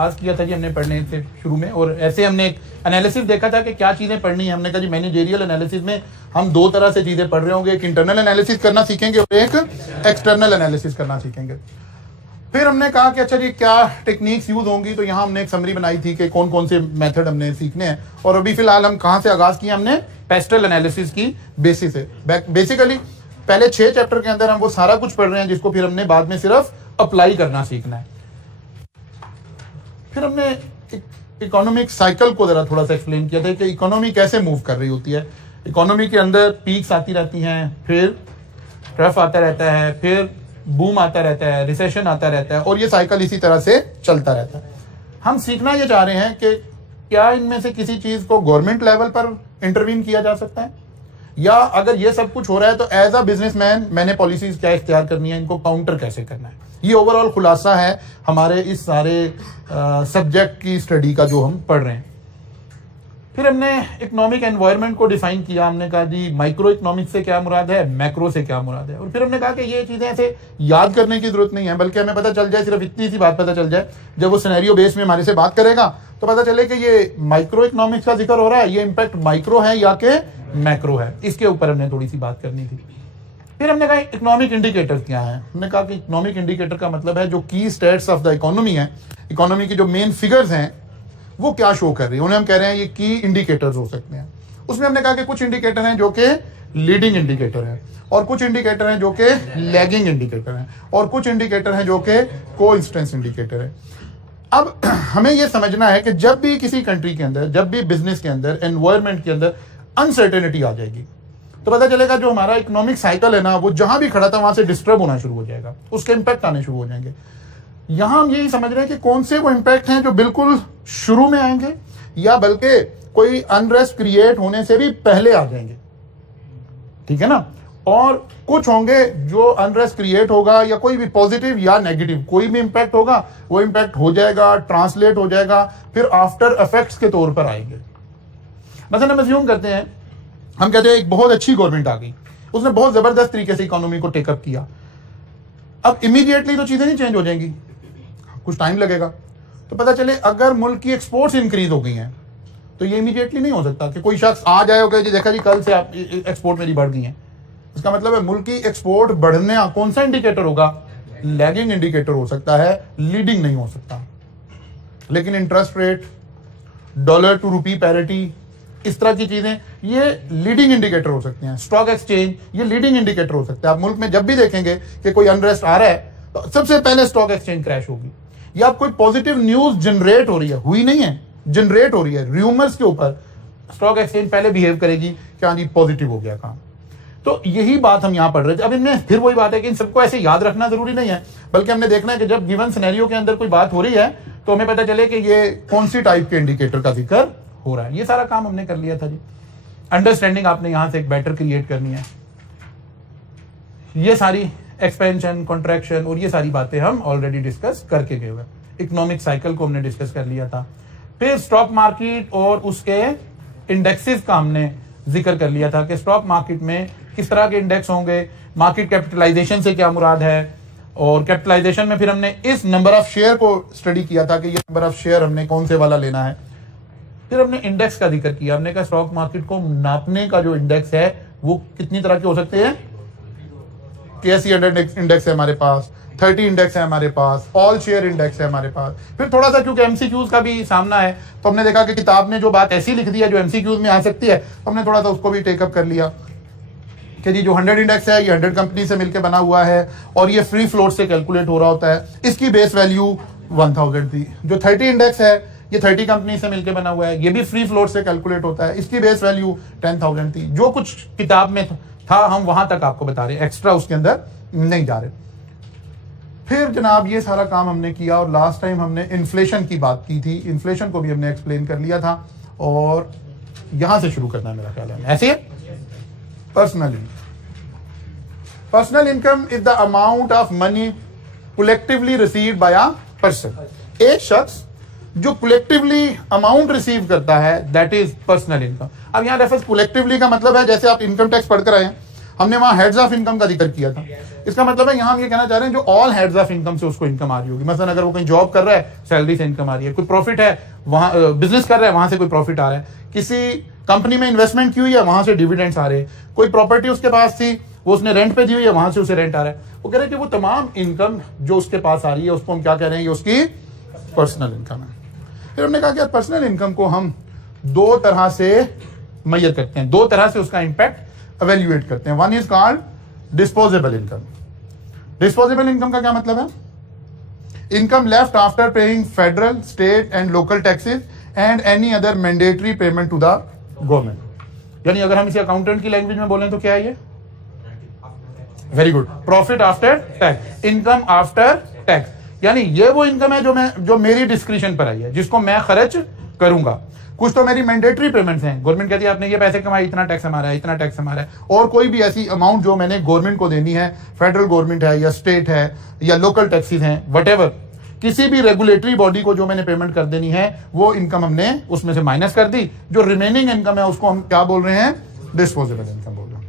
पास किया था जी हमने पढ़ने से शुरू में, और ऐसे हमने एक एनालिसिस देखा था कि क्या चीज़ें पढ़नी है। हमने कहा जी मैनेजेरियल एनालिसिस में हम दो तरह से चीज़ें पढ़ रहे होंगे, एक इंटरनल एनालिसिस करना सीखेंगे और एक एक्सटर्नल एनालिसिस करना सीखेंगे। फिर हमने कहा कि अच्छा जी क्या टेक्निक्स यूज होंगी, तो यहाँ हमने एक समरी बनाई थी कि कौन कौन से मेथड हमने सीखने हैं। और अभी फिलहाल हम कहाँ से आगाज किया, हमने पेस्टल एनालिसिस की बेसिस से। बेसिकली पहले 6 चैप्टर के अंदर हम वो सारा कुछ पढ़ रहे हैं जिसको फिर हमने बाद में सिर्फ अप्लाई करना सीखना है। फिर हमने इकोनॉमिक साइकिल को जरा थोड़ा सा एक्सप्लेन किया था कि इकोनॉमी कैसे मूव कर रही होती है। इकोनॉमी के अंदर पीक्स आती रहती हैं, फिर ट्रफ आता रहता है, फिर बूम आता रहता है, रिसेशन आता रहता है, और ये साइकिल इसी तरह से चलता रहता है। हम सीखना ये चाह रहे हैं कि क्या इनमें से किसी चीज को गवर्नमेंट लेवल पर इंटरवीन किया जा सकता है, या अगर ये सब कुछ हो रहा है तो एज अ बिजनेसमैन मैंने पॉलिसीज क्या इख्तियार करनी है, इनको काउंटर कैसे करना है। ये ओवरऑल खुलासा है हमारे इस सारे सब्जेक्ट की स्टडी का जो हम पढ़ रहे हैं। फिर हमने इकोनॉमिक एनवायरनमेंट को डिफाइन किया। हमने कहा जी माइक्रो इकोनॉमिक्स से क्या मुराद है, मैक्रो से क्या मुराद है। और फिर हमने कहा कि ये चीजें ऐसे याद करने की जरूरत नहीं है, बल्कि हमें पता चल जाए, सिर्फ इतनी सी बात पता चल जाए, जब वो सिनेरियो बेस में हमारे से बात करेगा तो पता चले कि ये माइक्रो इकोनॉमिक्स का जिक्र हो रहा है, ये इम्पैक्ट माइक्रो है या कि मैक्रो है। इसके ऊपर हमने थोड़ी सी बात करनी थी। फिर हमने कहा इकोनॉमिक इंडिकेटर क्या है। हमने कहा कि इकोनॉमिक इंडिकेटर का मतलब है जो की स्टेट्स ऑफ द इकोनॉमी है, इकोनॉमी की जो मेन फिगर्स हैं वो क्या शो कर रही है, उन्हें हम कह रहे हैं ये की इंडिकेटर्स हो सकते हैं। उसमें हमने कहा कि कुछ इंडिकेटर हैं जो कि लीडिंग इंडिकेटर हैं, और कुछ इंडिकेटर हैं जो कि लैगिंग इंडिकेटर हैं, और कुछ इंडिकेटर हैं जो कि कोइंसिडेंस इंडिकेटर है। अब हमें यह समझना है कि जब भी किसी कंट्री के अंदर, जब भी बिजनेस के अंदर, एनवायरमेंट के अंदर अनसर्टेनिटी आ जाएगी तो पता चलेगा जो हमारा इकोनॉमिक साइकिल है ना, वो जहां भी खड़ा था वहां से डिस्टर्ब होना शुरू हो जाएगा, उसके इंपैक्ट आने शुरू हो जाएंगे। यहां हम यही समझ रहे हैं कि कौन से वो इंपैक्ट हैं जो बिल्कुल शुरू में आएंगे, या बल्कि कोई अनरेस्ट क्रिएट होने से भी पहले आ जाएंगे, ठीक है ना। और कुछ होंगे जो अनरेस्ट क्रिएट होगा, या कोई भी पॉजिटिव या नेगेटिव कोई भी इंपैक्ट होगा, वो इंपैक्ट हो जाएगा, ट्रांसलेट हो जाएगा, फिर आफ्टर इफेक्ट्स के तौर पर आएंगे। मतलब हम अज्यूम करते हैं, हम कहते हैं एक बहुत अच्छी गवर्नमेंट आ गई, उसने बहुत जबरदस्त तरीके से इकोनॉमी को टेकअप किया। अब इमीडिएटली तो चीजें नहीं चेंज हो जाएंगी, कुछ टाइम लगेगा। तो पता चले अगर मुल्क की एक्सपोर्ट्स इंक्रीज हो गई हैं तो ये इमीडिएटली नहीं हो सकता कि कोई शख्स आ जाए होगा जी देखा जी कल से आप एक्सपोर्ट मेरी बढ़ गई है। इसका मतलब है मुल्क की एक्सपोर्ट बढ़ने कौन सा इंडिकेटर होगा, लैगिंग इंडिकेटर हो सकता है, लीडिंग नहीं हो सकता। लेकिन interest rate, dollar to rupee parity, इस तरह की चीजें ये लीडिंग इंडिकेटर हो सकते हैं। स्टॉक एक्सचेंज ये लीडिंग इंडिकेटर हो सकता है। आप मुल्क में जब भी देखेंगे कि कोई अनरेस्ट आ रहा है तो सबसे पहले स्टॉक एक्सचेंज क्रैश होगी, या आप कोई पॉजिटिव न्यूज जनरेट हो रही है, हुई नहीं है, जनरेट हो रही है र्यूमर्स के ऊपर, स्टॉक एक्सचेंज पहले बिहेव करेगी कि हाँ जी पॉजिटिव हो गया काम। तो यही बात हम यहां पढ़ रहे थे। अब इनमें फिर वही बात है कि इन सबको ऐसे याद रखना जरूरी नहीं है, बल्कि हमने देखना है कि जब गिवन सिनेरियो के अंदर कोई बात हो रही है तो हमें पता चले कि ये कौन सी टाइप के इंडिकेटर का जिक्र हो रहा है। ये सारा काम हमने कर लिया था जी। अंडरस्टैंडिंग आपने यहां से एक बेटर क्रिएट करनी है। ये सारी एक्सपेंशन, कॉन्ट्रैक्शन और ये सारी बातें हम ऑलरेडी डिस्कस करके गए हुए। इकोनॉमिक साइकिल को हमने डिस्कस कर लिया था। फिर स्टॉक मार्केट और उसके इंडेक्सेस का हमने जिक्र कर लिया था कि स्टॉक मार्केट में किस तरह के इंडेक्स होंगे, मार्केट कैपिटलाइजेशन से क्या मुराद है, और कैपिटलाइजेशन में फिर हमने इस नंबर ऑफ शेयर को स्टडी किया था कि ये नंबर ऑफ शेयर हमने कौन से वाला लेना है। फिर हमने इंडेक्स का जिक्र किया। हमने कहा स्टॉक मार्केट को नापने का जो इंडेक्स है वो कितनी तरह के हो सकते हैं। KSE 100 इंडेक्स है हमारे पास, 30 इंडेक्स है हमारे पास, ऑल शेयर इंडेक्स है हमारे पास। फिर थोड़ा सा क्योंकि MCQs का भी सामना है तो हमने देखा कि किताब ने जो बात ऐसी लिख दी है जो MCQs में आ सकती है, तो हमने थोड़ा सा उसको भी टेकअप कर लिया कि जी जो 100 इंडेक्स है ये 100 कंपनी से मिलकर बना हुआ है और ये फ्री फ्लोट से कैलकुलेट हो रहा होता है, इसकी बेस वैल्यू 1000 थी। जो 30 इंडेक्स है ये 30 कंपनी से मिलकर बना हुआ है, ये भी फ्री फ्लोट से कैलकुलेट होता है, इसकी बेस वैल्यू 10,000 थी। जो कुछ किताब में था हम वहां तक आपको बता रहे, एक्स्ट्रा उसके अंदर नहीं जा रहे। फिर जनाब ये सारा काम हमने किया और लास्ट टाइम हमने इन्फ्लेशन की बात की थी। इन्फ्लेशन को भी हमने एक्सप्लेन कर लिया था और यहां से शुरू करना है मेरा ख्याल है। ऐसे personal income is the amount of money collectively received by a person. एक शख्स जो कलेक्टिवली अमाउंट रिसीव करता है दैट इज पर्सनल इनकम। अब यहां रेफरेंस कलेक्टिवली का मतलब है जैसे आप इनकम टैक्स पढ़कर आए हैं, हमने वहां हेड्स ऑफ इनकम का जिक्र किया था। इसका मतलब है यहाँ हम ये कहना चाह रहे हैं जो ऑल हेड्स ऑफ इनकम से उसको इनकम आ रही होगी। मसलन अगर वो कहीं जॉब कर रहा है, सैलरी से इनकम आ रही है, कोई प्रॉफिट है वहां, बिजनेस कर रहा है वहां से कोई प्रॉफिट आ रहा है, किसी कंपनी में इन्वेस्टमेंट की हुई है वहां से डिविडेंड्स आ रहे हैं, कोई प्रॉपर्टी उसके पास थी वो उसने रेंट पे दी हुई है वहां से उसे रेंट आ रहा है। वो कह रहे हैं कि वो तमाम इनकम जो उसके पास आ रही है उसको हम क्या कह रहे हैं, ये उसकी पर्सनल इनकम है। फिर हमने कहा कि पर्सनल इनकम को हम दो तरह से मेजर करते हैं, दो तरह से उसका इंपैक्ट एवेल्युएट करते हैं। One is called disposable income. Disposable income का क्या मतलब है? Income left after paying federal, state and local taxes and any other mandatory payment to the government. यानी अगर हम इसे अकाउंटेंट की लैंग्वेज में बोलें तो क्या है ये? Very good, profit after tax, income after tax. यानी ये वो इनकम है जो मेरी डिस्क्रिप्शन पर आई है, जिसको मैं खर्च करूंगा। कुछ तो मेरी मैंडेटरी पेमेंट्स हैं, गवर्नमेंट कहती है आपने ये पैसे कमाए, इतना टैक्स हमारा है, इतना टैक्स हमारा है। और कोई भी ऐसी अमाउंट जो मैंने गवर्नमेंट को देनी है, फेडरल गवर्नमेंट है या स्टेट है या लोकल टैक्सेस हैं, वटेवर, किसी भी रेगुलेटरी बॉडी को जो मैंने पेमेंट कर देनी है, वो इनकम हमने उसमें से माइनस कर दी। जो रिमेनिंग इनकम है उसको हम क्या बोल रहे हैं? डिस्पोजेबल इनकम बोल रहे हैं।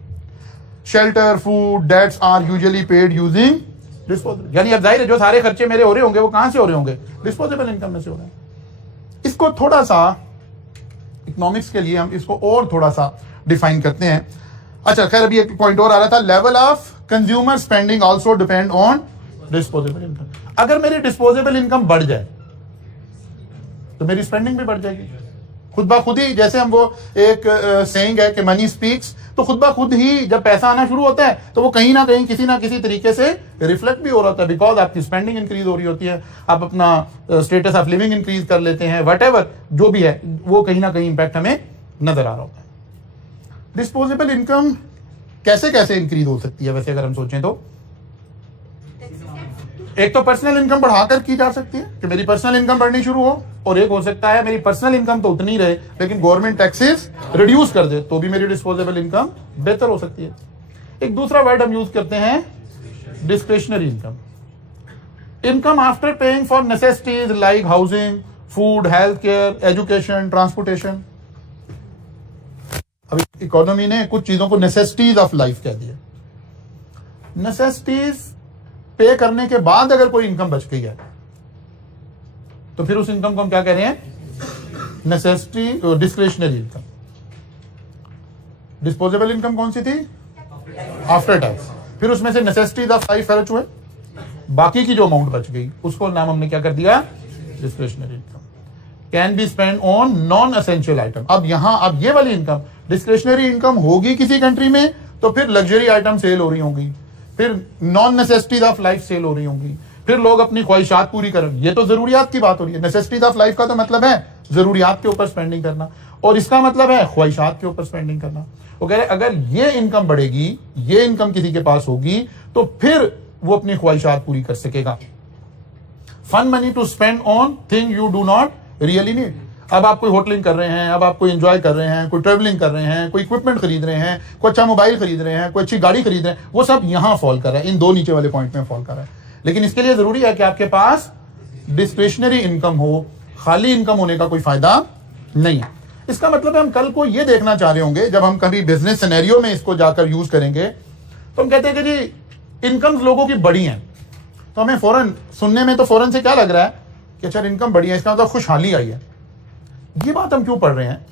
Shelter, food, debts are usually paid using disposable. यानी अब जाहिर है जो सारे खर्चे मेरे हो रहे होंगे वो कहां से हो रहे होंगे? डिस्पोजेबल इनकम में से हो रहे हैं। इसको थोड़ा सा इकोनॉमिक्स के लिए हम इसको और थोड़ा सा डिफाइन करते हैं। अच्छा, खैर अभी एक पॉइंट और आ रहा था, level of consumer spending also depend on disposable income. अगर मेरी डिस्पोजेबल इनकम बढ़ जाए तो मेरी स्पेंडिंग भी बढ़ जाएगी खुद ब खुद ही। जैसे हम वो एक सेइंग है कि मनी स्पीक्स, तो खुद ब खुद ही जब पैसा आना शुरू होता है तो वो कहीं ना कहीं किसी ना किसी तरीके से रिफ्लेक्ट भी हो रहा होता है, बिकॉज आपकी स्पेंडिंग इंक्रीज हो रही होती है, आप अपना स्टेटस ऑफ लिविंग इंक्रीज कर लेते हैं, वटेवर जो भी है वो कहीं ना कहीं इंपैक्ट हमें नजर आ रहा होता है। डिस्पोजेबल इनकम कैसे कैसे इंक्रीज हो सकती है वैसे अगर हम सोचें तो? एक तो पर्सनल इनकम बढ़ाकर की जा सकती है कि मेरी पर्सनल इनकम बढ़नी शुरू हो, और एक हो सकता है मेरी पर्सनल इनकम तो उतनी रहे लेकिन गवर्नमेंट टैक्सेस रिड्यूस कर दे, तो भी मेरी डिस्पोजेबल इनकम बेहतर हो सकती है। एक दूसरा वर्ड हम यूज करते हैं discretionary income. Income after paying for necessities like housing, food, health care, education, transportation. अभी इकोनॉमी ने कुछ चीजों को नेसेसिटीज ऑफ लाइफ कह दिया। नेसेसिटीज पे करने के बाद अगर कोई इनकम बच गई है तो फिर उस इनकम को हम क्या कह रहे हैं? Necessity discretionary income. Disposable income कौन सी थी? After tax. फिर उसमें से नेसेसिटीज ऑफ लाइफ खर्च हुए, बाकी की जो अमाउंट बच गई उसको नाम हमने क्या कर दिया? Discretionary income. Can be spend on non essential item. अब यहां अब ये वाली इनकम डिस्क्रिशनरी इनकम होगी किसी कंट्री में तो फिर लग्जरी आइटम सेल हो रही होंगी, फिर non necessities of life sale हो रही होंगी, फिर लोग अपनी ख्वाहिशात पूरी करें। ये तो जरूरियात की बात हो रही है। नेसेसिटीज ऑफ लाइफ का तो मतलब है जरूरियात के ऊपर स्पेंडिंग करना, और इसका मतलब है ख्वाहिशात के ऊपर स्पेंडिंग करना। वो कह रहे अगर ये इनकम बढ़ेगी, ये इनकम किसी के पास होगी तो फिर वो अपनी ख्वाहिशात पूरी कर सकेगा। Fun money to spend on thing you do not really need. अब आप कोई होटलिंग कर रहे हैं, अब आप कोई एंजॉय कर रहे हैं, कोई ट्रेवलिंग कर रहे हैं, कोई इक्विपमेंट खरीद रहे हैं, कोई अच्छा मोबाइल खरीद रहे हैं, कोई अच्छी गाड़ी खरीद रहे हैं, वो सब यहां फॉल कर रहा है, इन दो नीचे वाले पॉइंट में फॉल कर रहा है। लेकिन इसके लिए जरूरी है कि आपके पास डिस्क्रिशनरी इनकम हो, खाली इनकम होने का कोई फायदा नहीं है। इसका मतलब है हम कल को ये देखना चाह रहे होंगे, जब हम कभी बिजनेस सिनेरियो में इसको जाकर यूज करेंगे तो हम कहते हैं कि जी इनकम्स लोगों की बड़ी हैं, तो हमें फौरन सुनने में तो फौरन से क्या लग रहा है कि अच्छा इनकम बड़ी है, इसका मतलब खुशहाली आई है। ये बात हम क्यों पढ़ रहे हैं?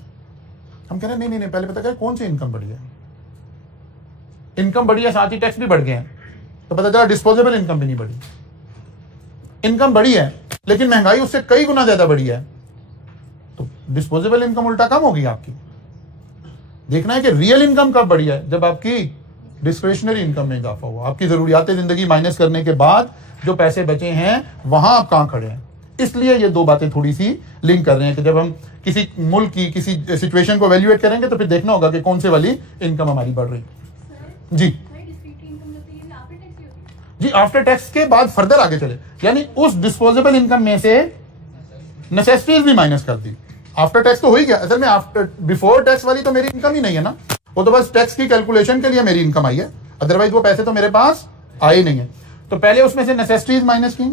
हम कह रहे हैं नहीं, पहले पता करें कौन सी इनकम बढ़ी है। इनकम बढ़ी है, साथ ही टैक्स भी बढ़ गए हैं, तो पता चला डिस्पोजेबल इनकम भी नहीं बढ़ी। इनकम बढ़ी है लेकिन महंगाई उससे कई गुना ज्यादा बढ़ी है, तो डिस्पोजेबल इनकम उल्टा कम होगी आपकी। देखना है कि रियल इनकम कब बढ़ी है, जब आपकी डिस्क्रिशनरी इनकम में इजाफा हुआ, आपकी जरूरियात जिंदगी माइनस करने के बाद जो पैसे बचे हैं वहां आप कहां खड़े हैं। इसलिए ये दो बातें थोड़ी सी लिंक कर रहे हैं कि जब हम किसी मुल्क की किसी सिचुएशन को एवेल्युएट करेंगे तो फिर देखना होगा कि कौन से वाली इनकम हमारी बढ़ रही है। जी जी, आफ्टर टैक्स के बाद फर्दर आगे चले, यानी उस डिस्पोजेबल इनकम में से नेसेसिटीज भी माइनस कर दी। आफ्टर टैक्स तो हो ही गया, असल में आफ्टर बिफोर टैक्स वाली तो मेरी इनकम ही नहीं है ना, वो तो बस टैक्स की कैलकुलेशन के लिए मेरी इनकम आई है, अदरवाइज वो पैसे तो मेरे पास आए नहीं है। तो पहले उसमें से नेसेसिटीज माइनस की,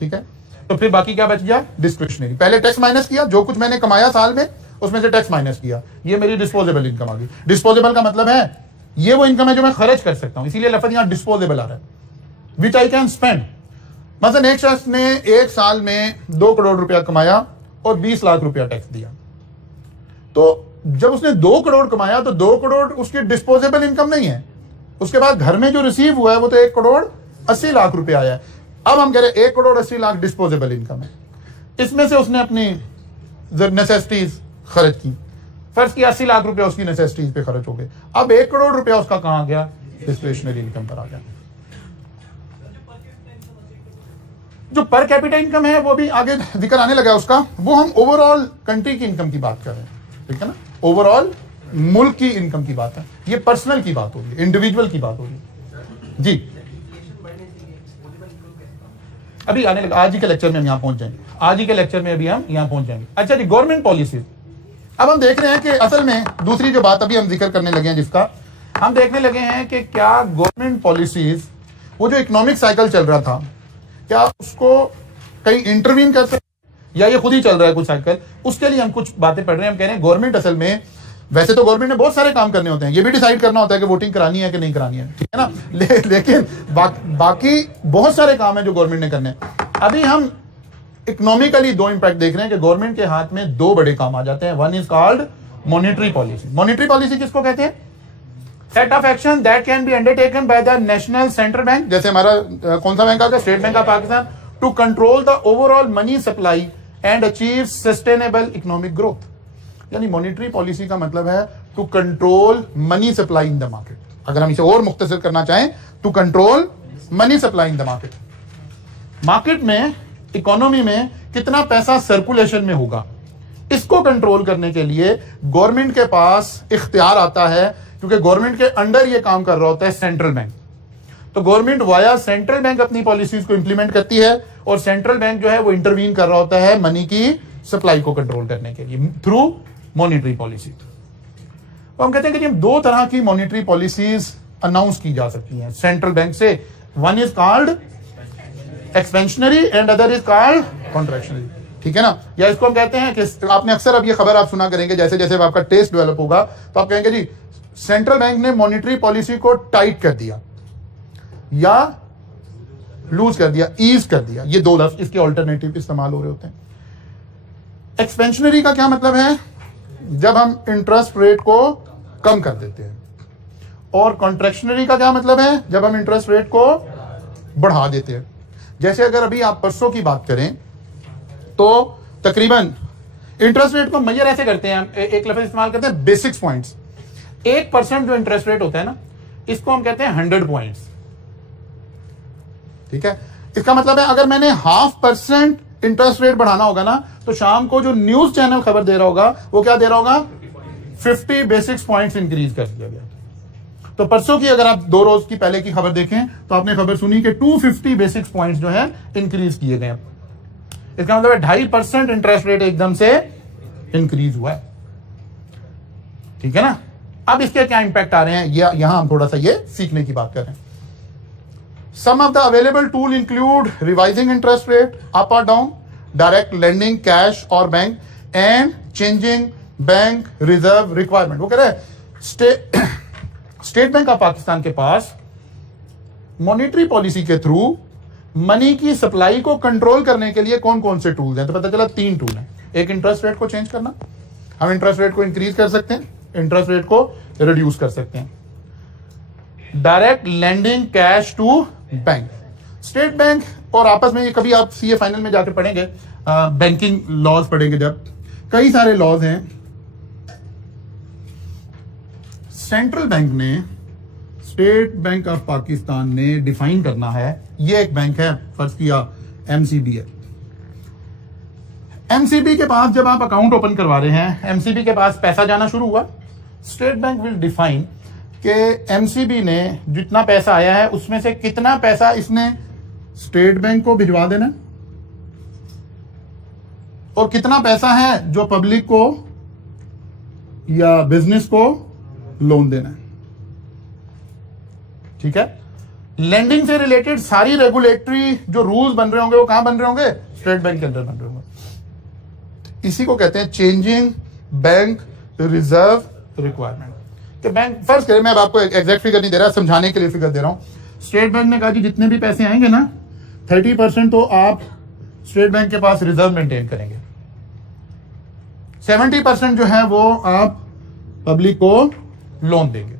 ठीक है, तो फिर बाकी क्या बच गया? डिस्क्रिशनरी। पहले टैक्स माइनस किया, जो कुछ मैंने कमाया साल में उसमें से टैक्स माइनस किया, ये मेरी डिस्पोजेबल इनकम आ गई। डिस्पोजेबल का मतलब है ये वो इनकम है जो मैं खर्च कर सकता हूं, इसीलिए लफ्ज यहां डिस्पोजेबल आ रहा है, विच आई कैन स्पेंड। मतलब एक शख्स ने एक साल में 2 करोड़ रुपया कमाया और 20 लाख रुपया टैक्स दिया, तो जब उसने 2 करोड़ कमाया तो 2 करोड़ उसकी डिस्पोजेबल इनकम नहीं है। उसके बाद घर में जो रिसीव हुआ है वो तो 1 करोड़ 80 लाख रुपया आया है। अब हम कह रहे हैं 1 करोड़ 80 लाख डिस्पोजेबल इनकम है, इसमें से उसने अपनी नेसेसिटीज खर्च की, फर्ज की 80 लाख रुपया उसकी नेसेसिटीज पे खर्च हो गए। अब 1 करोड़ रुपया उसका कहां गया? डिस्क्रिशनरी इनकम पर आ गया। जो पर कैपिटा इनकम है वो भी आगे जिक्र आने लगा उसका, वो हम ओवरऑल कंट्री की इनकम की बात कर रहे हैं, ठीक है ना, ओवरऑल मुल्क की इनकम की बात है, ये पर्सनल की बात हो रही है, इंडिविजुअल की बात हो रही है जी। अभी आने लगा, आज ही के लेक्चर में हम यहां पहुंच जाएंगे, आज ही के लेक्चर में अभी हम यहां पहुंच जाएंगे। अच्छा जी, गवर्नमेंट पॉलिसीज। अब हम देख रहे हैं कि असल में दूसरी जो बात अभी हम जिक्र करने लगे हैं, जिसका हम देखने लगे हैं कि क्या गवर्नमेंट पॉलिसीज, वो जो इकोनॉमिक साइकिल चल रहा था, क्या उसको कहीं इंटरवीन कर सकते या ये खुद ही चल रहा है कुछ साइकिल? उसके लिए हम कुछ बातें पढ़ रहे हैं। हम कह रहे हैं गवर्नमेंट असल में, वैसे तो गवर्नमेंट ने बहुत सारे काम करने होते हैं, ये भी डिसाइड करना होता है कि वोटिंग करानी है कि नहीं करानी है, ठीक है ना, लेकिन बाकी बहुत सारे काम है जो गवर्नमेंट ने करने हैं। अभी हम इकोनॉमिकली 2 इंपैक्ट देख रहे हैं कि गवर्नमेंट के हाथ में 2 बड़े काम आ जाते हैं। One is called monetary policy. Monetary policy किसको कहते हैं? Set of action that can be undertaken by the national central bank, जैसे हमारा कौन सा बैंक आ गया? State Bank of Pakistan, to control the overall money supply and achieve sustainable economic growth. यानी मॉनेटरी पॉलिसी का मतलब है to control money supply in the market. अगर हम इसे और मुख्तसर करना चाहें, to control money supply in the market. Market में, इकोनॉमी में कितना पैसा सर्कुलेशन में होगा, इसको कंट्रोल करने के लिए गवर्नमेंट के पास इख्तियार आता है, क्योंकि गवर्नमेंट के अंडर ये काम कर रहा होता है सेंट्रल बैंक। तो गवर्नमेंट वाया सेंट्रल बैंक अपनी पॉलिसीज को इंप्लीमेंट करती है, और सेंट्रल बैंक जो है वो इंटरवीन कर रहा होता है मनी की सप्लाई को कंट्रोल करने के लिए थ्रू मॉनेटरी पॉलिसी। तो हम कहते हैं कि 2 तरह की मॉनेटरी पॉलिसीज अनाउंस की जा सकती हैं सेंट्रल बैंक से। One is called expansionary and other is called contractionary, ठीक है ना। या इसको हम कहते हैं कि आपने अक्सर अब ये खबर आप सुना करेंगे, जैसे जैसे आपका टेस्ट डेवलप होगा तो आप कहेंगे जी सेंट्रल बैंक ने मॉनेटरी पॉलिसी को टाइट कर दिया या लूज कर दिया, ईज कर दिया। ये 2 लफ्ज इसके ऑल्टरनेटिव इस्तेमाल हो रहे होते हैं। एक्सपेंशनरी का क्या मतलब है? जब हम इंटरेस्ट रेट को कम कर देते हैं। और कॉन्ट्रैक्शनरी का क्या मतलब है? जब हम इंटरेस्ट रेट को बढ़ा देते हैं। जैसे अगर अभी आप परसों की बात करें तो तकरीबन इंटरेस्ट रेट को मेजर ऐसे करते हैं, हम एक लफ्ज इस्तेमाल करते हैं बेसिक्स पॉइंट्स। 1% जो इंटरेस्ट रेट होता है ना, इसको हम कहते हैं 100 पॉइंट्स, ठीक है। इसका मतलब है अगर मैंने 0.5% इंटरेस्ट रेट बढ़ाना होगा ना, तो शाम को जो न्यूज चैनल खबर दे रहा होगा वो क्या दे रहा होगा? 50 बेसिक्स पॉइंट्स इंक्रीज कर दिया गया। तो परसों की अगर आप 2 रोज की पहले की खबर देखें तो आपने खबर सुनी कि 250 बेसिक्स पॉइंट्स जो है इंक्रीज किए गए। इसका मतलब है 2.5% इंटरेस्ट रेट एकदम से इंक्रीज हुआ है, ठीक है ना। अब इसके क्या इंपैक्ट आ रहे हैं, यहां हम थोड़ा सा ये सीखने की बात कर रहे हैं। Some of the available tool include revising interest rate up और डाउन, डायरेक्ट लेंडिंग, कैश और bank, and changing bank reserve requirement. वो कह रहे हैं स्टेट बैंक ऑफ पाकिस्तान के पास मॉनेटरी पॉलिसी के थ्रू मनी की सप्लाई को कंट्रोल करने के लिए कौन कौन से टूल्स हैं? तो पता चला 3 टूल हैं। एक इंटरेस्ट रेट को चेंज करना, हम इंटरेस्ट रेट को इंक्रीज कर सकते हैं, इंटरेस्ट रेट को रिड्यूस कर सकते हैं। Direct lending cash to bank, state bank और आपस में, ये कभी आप सीए फाइनल में जाकर पढ़ेंगे, बैंकिंग लॉज पढ़ेंगे, जब कई सारे लॉज हैं। सेंट्रल बैंक ने, स्टेट बैंक ऑफ पाकिस्तान ने डिफाइन करना है, ये एक बैंक है, फर्ज किया एमसीबी है। एमसीबी के पास जब आप अकाउंट ओपन करवा रहे हैं, एमसीबी के पास पैसा जाना शुरू हुआ, स्टेट बैंक विल डिफाइन कि एमसीबी ने जितना पैसा आया है उसमें से कितना पैसा इसने स्टेट बैंक को भिजवा देना है और कितना पैसा है जो पब्लिक को या बिजनेस को लोन देना है, ठीक है। लेंडिंग से रिलेटेड सारी रेगुलेटरी जो रूल्स बन रहे होंगे वो कहां बन रहे होंगे? स्टेट बैंक के अंदर बन रहे होंगे। इसी को कहते हैं चेंजिंग बैंक रिजर्व रिक्वायरमेंट। कि बैंक, फर्ज करें, मैं अब आपको एग्जैक्ट फिगर नहीं दे रहा, समझाने के लिए फिगर दे रहा हूं। स्टेट बैंक ने कहा कि जितने भी पैसे आएंगे ना 30% तो आप स्टेट बैंक के पास रिजर्व मेंटेन करेंगे, 70% जो है वो आप पब्लिक को लोन देंगे,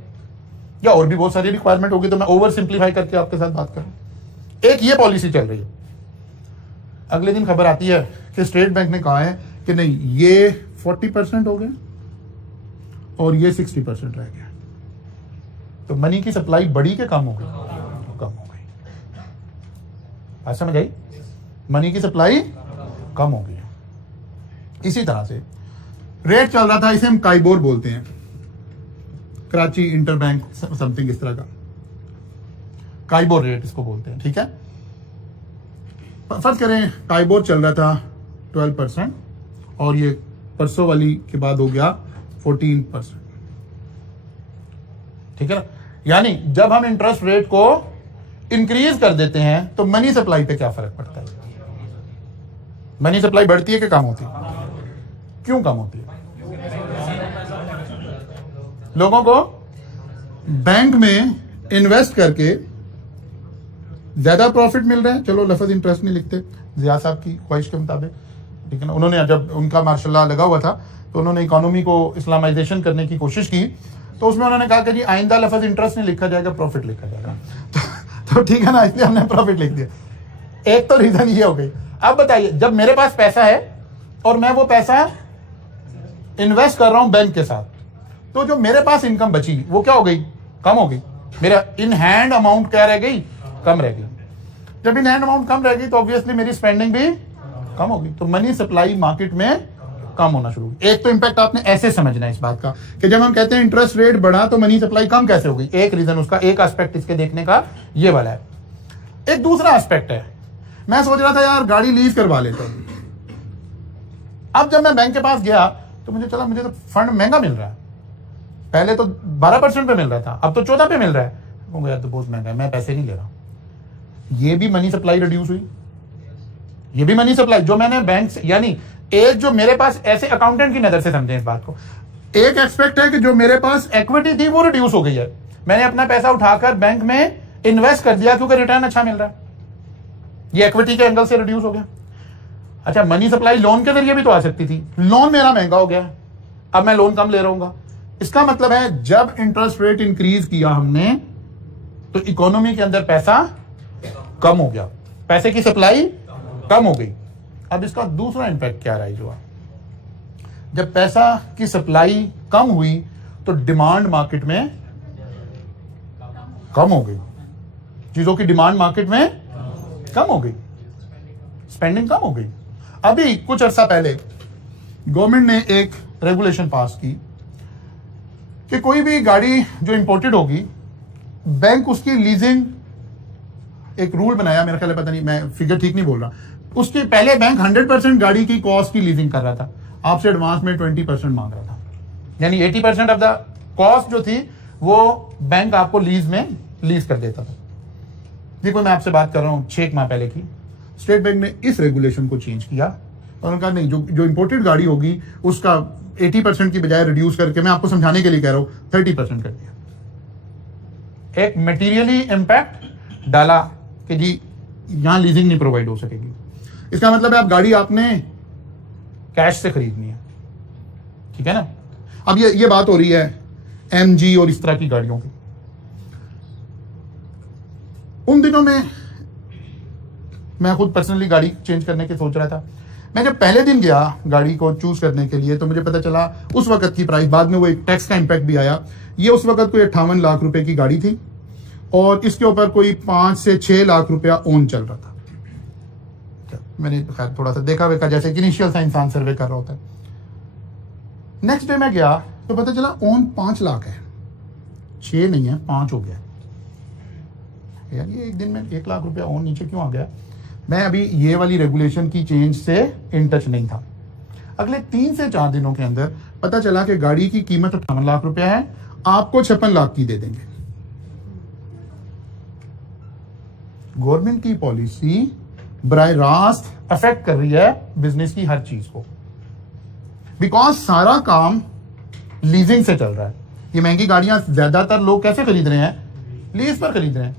या और भी बहुत सारी रिक्वायरमेंट होगी, तो मैं ओवर सिंप्लीफाई करके आपके साथ बात करूं। एक ये पॉलिसी चल रही है। अगले दिन खबर आती है कि स्टेट बैंक ने कहा है कि नहीं, ये 40% हो गया और ये 60% रह गया। तो मनी की सप्लाई बढ़ी के कम हो गई? कम हो गई। आज समझ आई? मनी की सप्लाई कम हो गई। इसी तरह से रेट चल रहा था, इसे हम काइबोर बोलते हैं, कराची इंटरबैंक समथिंग इस तरह का, काइबोर रेट इसको बोलते हैं, ठीक है। फर्ज करें काइबोर चल रहा था 12% और ये परसों वाली के बाद हो गया 14%, ठीक है ना। यानी जब हम इंटरेस्ट रेट को इंक्रीज कर देते हैं तो मनी सप्लाई पे क्या फर्क पड़ता है? मनी सप्लाई बढ़ती है कि कम होती है? क्यों कम होती है? लोगों को बैंक में इन्वेस्ट करके ज्यादा प्रॉफिट मिल रहा है। चलो लफ्ज इंटरेस्ट नहीं लिखते, जिया साहब की ख्वाहिश के मुताबिक, ठीक है ना। उन्होंने जब उनका मार्शल्लाह लगा हुआ था तो उन्होंने इकोनॉमी को इस्लामाइजेशन करने की कोशिश की, तो उसमें उन्होंने कहा कि जी आइंदा लफ्ज इंटरेस्ट नहीं लिखा जाएगा, प्रॉफिट लिखा जाएगा। तो ठीक है ना, इसलिए हमने प्रॉफिट लिख दिया। एक तो रीजन ये हो गई। अब बताइए, जब मेरे पास पैसा है और मैं वो पैसा इन्वेस्ट कर रहा हूं बैंक के साथ, तो जो मेरे पास इनकम बची वो क्या हो गई? कम हो गई। मेरा इन हैंड अमाउंट क्या रह गई? कम रह गई। जब इन हैंड अमाउंट कम रह गई तो ऑब्वियसली मेरी स्पेंडिंग भी कम होगी, तो मनी सप्लाई मार्केट में कम होना शुरू हुई। एक तो इंपैक्ट आपने ऐसे समझना है इस बात का कि जब हम कहते हैं इंटरेस्ट रेट बढ़ा तो मनी सप्लाई कम कैसे हो गई। एक रीजन उसका, एक एस्पेक्ट इसके देखने का ये वाला है। एक दूसरा एस्पेक्ट है, मैं सोच रहा था यार गाड़ी लीज करवा लेता हूं। अब जब मैं बैंक के पास गया तो मुझे चला, मुझे तो फंड महंगा मिल रहा है। पहले तो 12% पे मिल रहा था, अब तो 14 पे मिल रहा है। यार तो बहुत महंगा है, मैं पैसे नहीं ले रहा। ये भी मनी सप्लाई रिड्यूस हुई, ये भी मनी सप्लाई जो मैंने बैंक से, यानी एक जो मेरे पास, ऐसे अकाउंटेंट की नजर से समझें इस बात को, एक एक्सपेक्ट है कि जो मेरे पास इक्विटी थी वो रिड्यूस हो गई है। मैंने अपना पैसा उठाकर बैंक में इन्वेस्ट कर दिया क्योंकि रिटर्न अच्छा मिल रहा है, ये इक्विटी के एंगल से रिड्यूस हो गया। अच्छा, मनी सप्लाई लोन के जरिए भी तो आ सकती थी। लोन मेरा महंगा हो गया, अब मैं लोन कम ले रहा हूँ। इसका मतलब है जब इंटरेस्ट रेट इंक्रीज किया हमने तो इकोनॉमी के अंदर पैसा कम हो गया, पैसे की सप्लाई कम हो गई। अब इसका दूसरा इंपैक्ट क्या रहा है? जो जब पैसा की सप्लाई कम हुई तो डिमांड मार्केट में कम हो गई, चीजों की डिमांड मार्केट में कम हो गई, स्पेंडिंग कम हो गई। अभी कुछ अर्सा पहले गवर्नमेंट ने एक रेगुलेशन पास की कि कोई भी गाड़ी जो इंपोर्टेड होगी, बैंक उसकी लीजिंग, एक रूल बनाया, मेरा ख्याल है, पता नहीं मैं फिगर ठीक नहीं बोल रहा, उसकी पहले बैंक 100% गाड़ी की कॉस्ट की लीजिंग कर रहा था, आपसे एडवांस में 20% मांग रहा था। यानी 80% ऑफ द कॉस्ट जो थी वो बैंक आपको लीज में लीज कर देता था। देखो मैं आपसे बात कर रहा हूं 6 माह पहले की। स्टेट बैंक ने इस रेगुलेशन को चेंज किया और उन्होंने कहा नहीं, जो इंपोर्टेड गाड़ी होगी उसका 80% की बजाय रिड्यूस करके, मैं आपको समझाने के लिए कह रहा हूं, 30% कर दिया। एक मटेरियली इंपैक्ट डाला कि जी यहां लीजिंग नहीं प्रोवाइड हो सकेगी। इसका मतलब है आप गाड़ी आपने कैश से खरीदनी है, ठीक है ना। अब ये बात हो रही है एमजी और इस तरह की गाड़ियों की। उन दिनों में मैं खुद पर्सनली गाड़ी चेंज करने की सोच रहा था। मैं जब पहले दिन गया गाड़ी को चूज करने के लिए तो मुझे पता चला उस वक्त की प्राइस, बाद में वो एक टैक्स का इंपैक्ट भी आया, ये उस वक्त कोई 58 लाख रुपए की गाड़ी थी और इसके ऊपर कोई 5 से 6 लाख रुपया ओन चल रहा था। मैंने खैर थोड़ा सा देखा वेखा, जैसे कि इनिशियल सा इंसान सर्वे कर रहा होता है। नेक्स्ट डे मैं गया तो पता चला ओन 5 लाख है, 6 नहीं है, 5 हो गया। यार ये एक दिन में 1 लाख रुपया ओन नीचे क्यों आ गया? मैं अभी ये वाली रेगुलेशन की चेंज से इन टच नहीं था। अगले 3 से 4 दिनों के अंदर पता चला कि गाड़ी की कीमत 58 लाख रुपया है, आपको 56 लाख की दे देंगे। गवर्नमेंट की पॉलिसी बराह रास्त अफेक्ट कर रही है बिजनेस की हर चीज को, बिकॉज सारा काम लीजिंग से चल रहा है। ये महंगी गाड़ियां ज्यादातर लोग कैसे खरीद रहे हैं? लीज पर खरीद रहे हैं।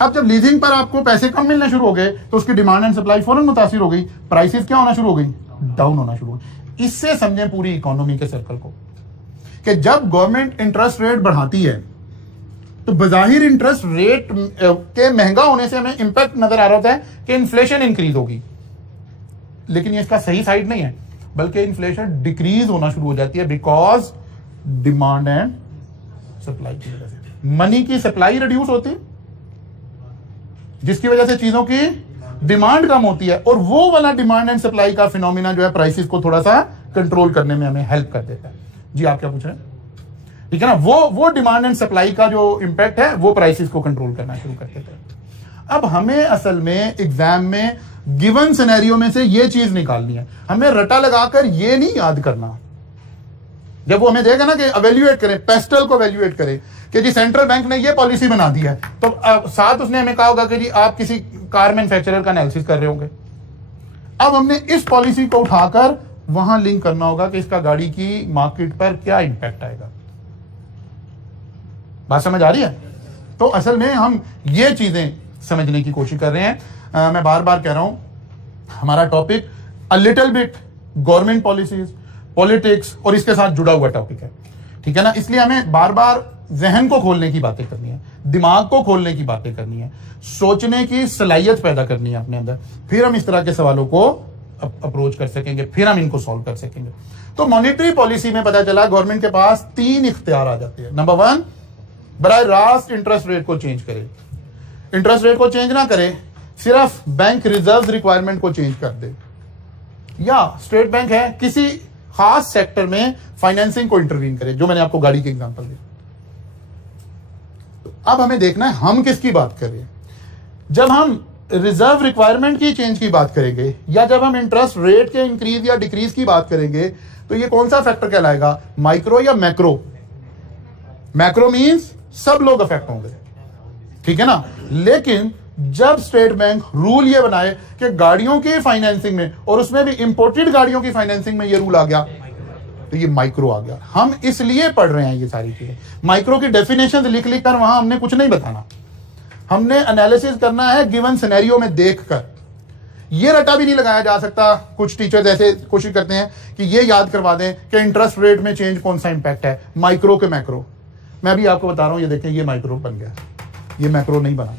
अब जब लीजिंग पर आपको पैसे कम मिलने शुरू हो गए तो उसकी डिमांड एंड सप्लाई फौरन मुतासिर हो गई, प्राइसेस क्या होना शुरू हो गई? डाउन होना शुरू हो गई। इससे समझें पूरी इकोनॉमी के सर्कल को कि जब गवर्नमेंट इंटरेस्ट रेट बढ़ाती है तो बजाहिर इंटरेस्ट रेट के महंगा होने से हमें इंपैक्ट नजर आ रहा होता है कि इन्फ्लेशन इंक्रीज होगी, लेकिन ये इसका सही साइड नहीं है, बल्कि इन्फ्लेशन डिक्रीज होना शुरू हो जाती है बिकॉज डिमांड एंड सप्लाई की वजह से मनी की सप्लाई रिड्यूस होती है, जिसकी वजह से चीजों की डिमांड कम होती है, और वो वाला डिमांड एंड सप्लाई का फिनोमिना जो है प्राइसेस को थोड़ा सा कंट्रोल करने में हमें हेल्प कर देता है। जी आप क्या पूछ रहे हैं? ठीक है ना, वो डिमांड एंड सप्लाई का जो इंपैक्ट है वो प्राइसेस को कंट्रोल करना शुरू कर देता है। अब हमें असल में एग्जाम में गिवन सिनेरियो में से ये चीज निकालनी है, हमें रटा लगाकर ये नहीं याद करना। जब वो हमें देगा ना कि एवेल्युएट करें, पेस्टल को एवेल्युएट करें कि जी सेंट्रल बैंक ने ये पॉलिसी बना दी है, तो साथ उसने हमें कहा होगा कि जी आप किसी कार मैन्युफैक्चरर का एनालिसिस कर रहे होंगे। अब हमने इस पॉलिसी को उठाकर वहां लिंक करना होगा कि इसका गाड़ी की मार्केट पर क्या इंपैक्ट आएगा। बात समझ आ रही है? तो असल में हम ये चीजें समझने की कोशिश कर रहे हैं। मैं बार बार कह रहा हूं, हमारा topic a little bit government policies, politics और इसके साथ जुड़ा हुआ टॉपिक है, ठीक है ना। इसलिए हमें बार बार जहन को खोलने की बातें करनी है, दिमाग को खोलने की बातें करनी है, सोचने की सलाहियत पैदा करनी है अपने अंदर, फिर हम इस तरह के सवालों को अप्रोच कर सकेंगे, फिर हम इनको सॉल्व कर सकेंगे। तो मॉनेटरी पॉलिसी में पता चला गवर्नमेंट के पास 3 इख्तियार आ जाते हैं। नंबर 1, बराह रास्त इंटरेस्ट रेट को चेंज करे। इंटरेस्ट रेट को चेंज ना करे, सिर्फ बैंक रिजर्व रिक्वायरमेंट को चेंज कर दे, या स्टेट बैंक है किसी खास सेक्टर में फाइनेंसिंग को इंटरवीन करे, जो मैंने आपको गाड़ी की एग्जांपल दी। अब हमें देखना है हम किसकी बात कर रहे हैं। जब हम रिजर्व रिक्वायरमेंट की चेंज की बात करेंगे, या जब हम इंटरेस्ट रेट के इंक्रीज या डिक्रीज की बात करेंगे, तो ये कौन सा फैक्टर कहलाएगा, माइक्रो या मैक्रो? मैक्रो मींस सब लोग अफेक्ट होंगे, ठीक है ना। लेकिन जब स्टेट बैंक रूल ये बनाए कि गाड़ियों की फाइनेंसिंग में, और उसमें भी इंपोर्टेड गाड़ियों की फाइनेंसिंग में ये रूल आ गया, तो ये माइक्रो आ गया। हम इसलिए पढ़ रहे हैं ये सारी चीजें। माइक्रो की डेफिनेशन लिख लिख कर वहां हमने कुछ नहीं बताना, हमने एनालिसिस करना है गिवन सिनेरियो में देखकर। ये रटा भी नहीं लगाया जा सकता। कुछ टीचर्स ऐसे कोशिश करते हैं कि ये याद करवा दें कि इंटरेस्ट रेट में चेंज कौन सा इंपैक्ट है, माइक्रो के मैक्रो। मैं भी आपको बता रहा हूं, ये देखें, ये माइक्रो बन गया, ये मैक्रो नहीं बना।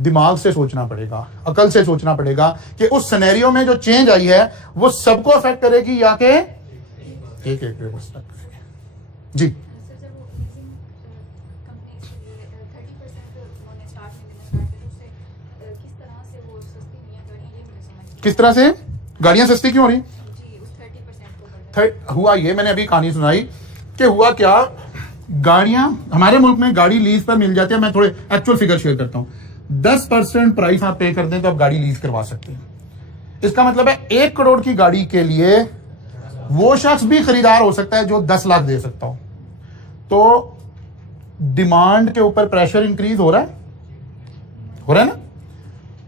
दिमाग से सोचना पड़ेगा, अकल से सोचना पड़ेगा कि उस सिनेरियो में जो चेंज आई है वो सबको अफेक्ट करेगी या कि एक जी। किस तरह से गाड़ियां सस्ती क्यों हो रही? हुआ ये, मैंने अभी कहानी सुनाई कि हुआ क्या, गाड़ियां हमारे मुल्क में गाड़ी लीज पर मिल जाती है। मैं थोड़े एक्चुअल फिगर शेयर करता हूं। 10% प्राइस आप पे कर दें तो आप गाड़ी लीज करवा सकते हैं। इसका मतलब है 1 करोड़ की गाड़ी के लिए वो शख्स भी खरीदार हो सकता है जो 10 लाख दे सकता हो। तो डिमांड के ऊपर प्रेशर इंक्रीज हो रहा है ना।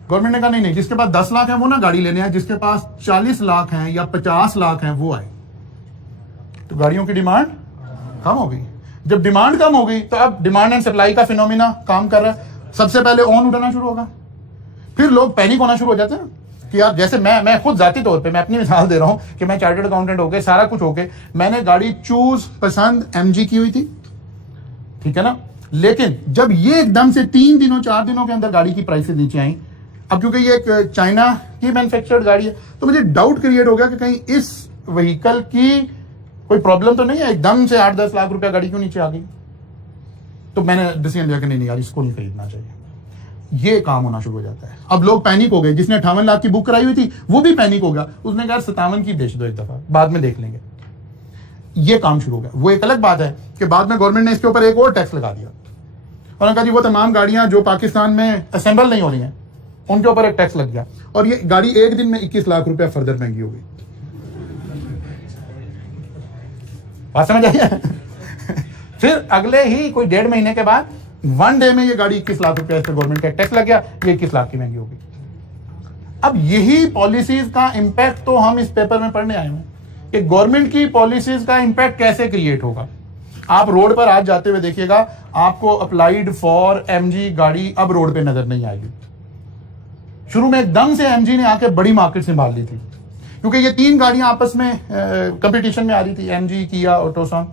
गवर्नमेंट ने कहा नहीं, जिसके पास 10 लाख है वो ना गाड़ी लेने आए, जिसके पास 40 लाख है या 50 लाख है वो आए। तो गाड़ियों की डिमांड कम हो गई। जब डिमांड कम हो गई तो अब डिमांड एंड सप्लाई का फिनोमिना काम कर रहा है। सबसे पहले ऑन उठाना शुरू होगा, फिर लोग पैनिक होना शुरू हो जाते हैं कि यार, जैसे मैं खुद जाती तौर पे मैं अपनी मिसाल दे रहा हूं कि मैं चार्टर्ड अकाउंटेंट होके सारा कुछ होके मैंने गाड़ी चूज पसंद एमजी की हुई थी, ठीक है ना। लेकिन जब ये एकदम से 3 दिनों 4 दिनों के अंदर गाड़ी की प्राइसेस नीचे आई, अब क्योंकि ये एक चाइना की मैन्युफैक्चर्ड गाड़ी है, तो मुझे डाउट क्रिएट हो गया कि कहीं इस व्हीकल की कोई प्रॉब्लम तो नहीं है, एकदम से 8-10 लाख रुपया गाड़ी क्यों नीचे आ गई। तो मैंने डिसीजन लिया कि नहीं यार, इसको नहीं खरीदना चाहिए। ये काम होना शुरू हो जाता है। अब लोग पैनिक हो गए। जिसने 58 लाख की बुक कराई हुई थी वो भी पैनिक हो गया, उसने कहा 57 की बेच दो एक दफा, बाद में देख लेंगे। ये काम शुरू हो गया। वो एक अलग बात है कि बाद में गवर्नमेंट ने इसके ऊपर एक और टैक्स लगा दिया और कहा जी वो तमाम गाड़ियां जो पाकिस्तान में असेंबल नहीं हो रही हैं उनके ऊपर एक टैक्स लग गया, और ये गाड़ी एक दिन में 21 लाख रुपया फर्दर महंगी हो गई। बात समझ आई है? फिर अगले ही कोई 1.5 महीने के बाद 1 डे में ये गाड़ी 21 लाख रुपया इस पर गवर्नमेंट का टैक्स लग गया, ये 21 लाख की महंगी हो गई। अब यही पॉलिसीज का इंपैक्ट तो हम इस पेपर में पढ़ने आए हैं कि गवर्नमेंट की पॉलिसीज का इंपैक्ट कैसे क्रिएट होगा। आप रोड पर आज जाते हुए देखिएगा, आपको अप्लाइड फॉर एमजी गाड़ी अब रोड पे नजर नहीं आएगी। शुरू में एकदम से एमजी ने आके बड़ी मार्केट संभाल ली थी, क्योंकि ये तीन गाड़ियां आपस में कंपटीशन में आ रही थी, एमजी, किया, ऑटोसॉन।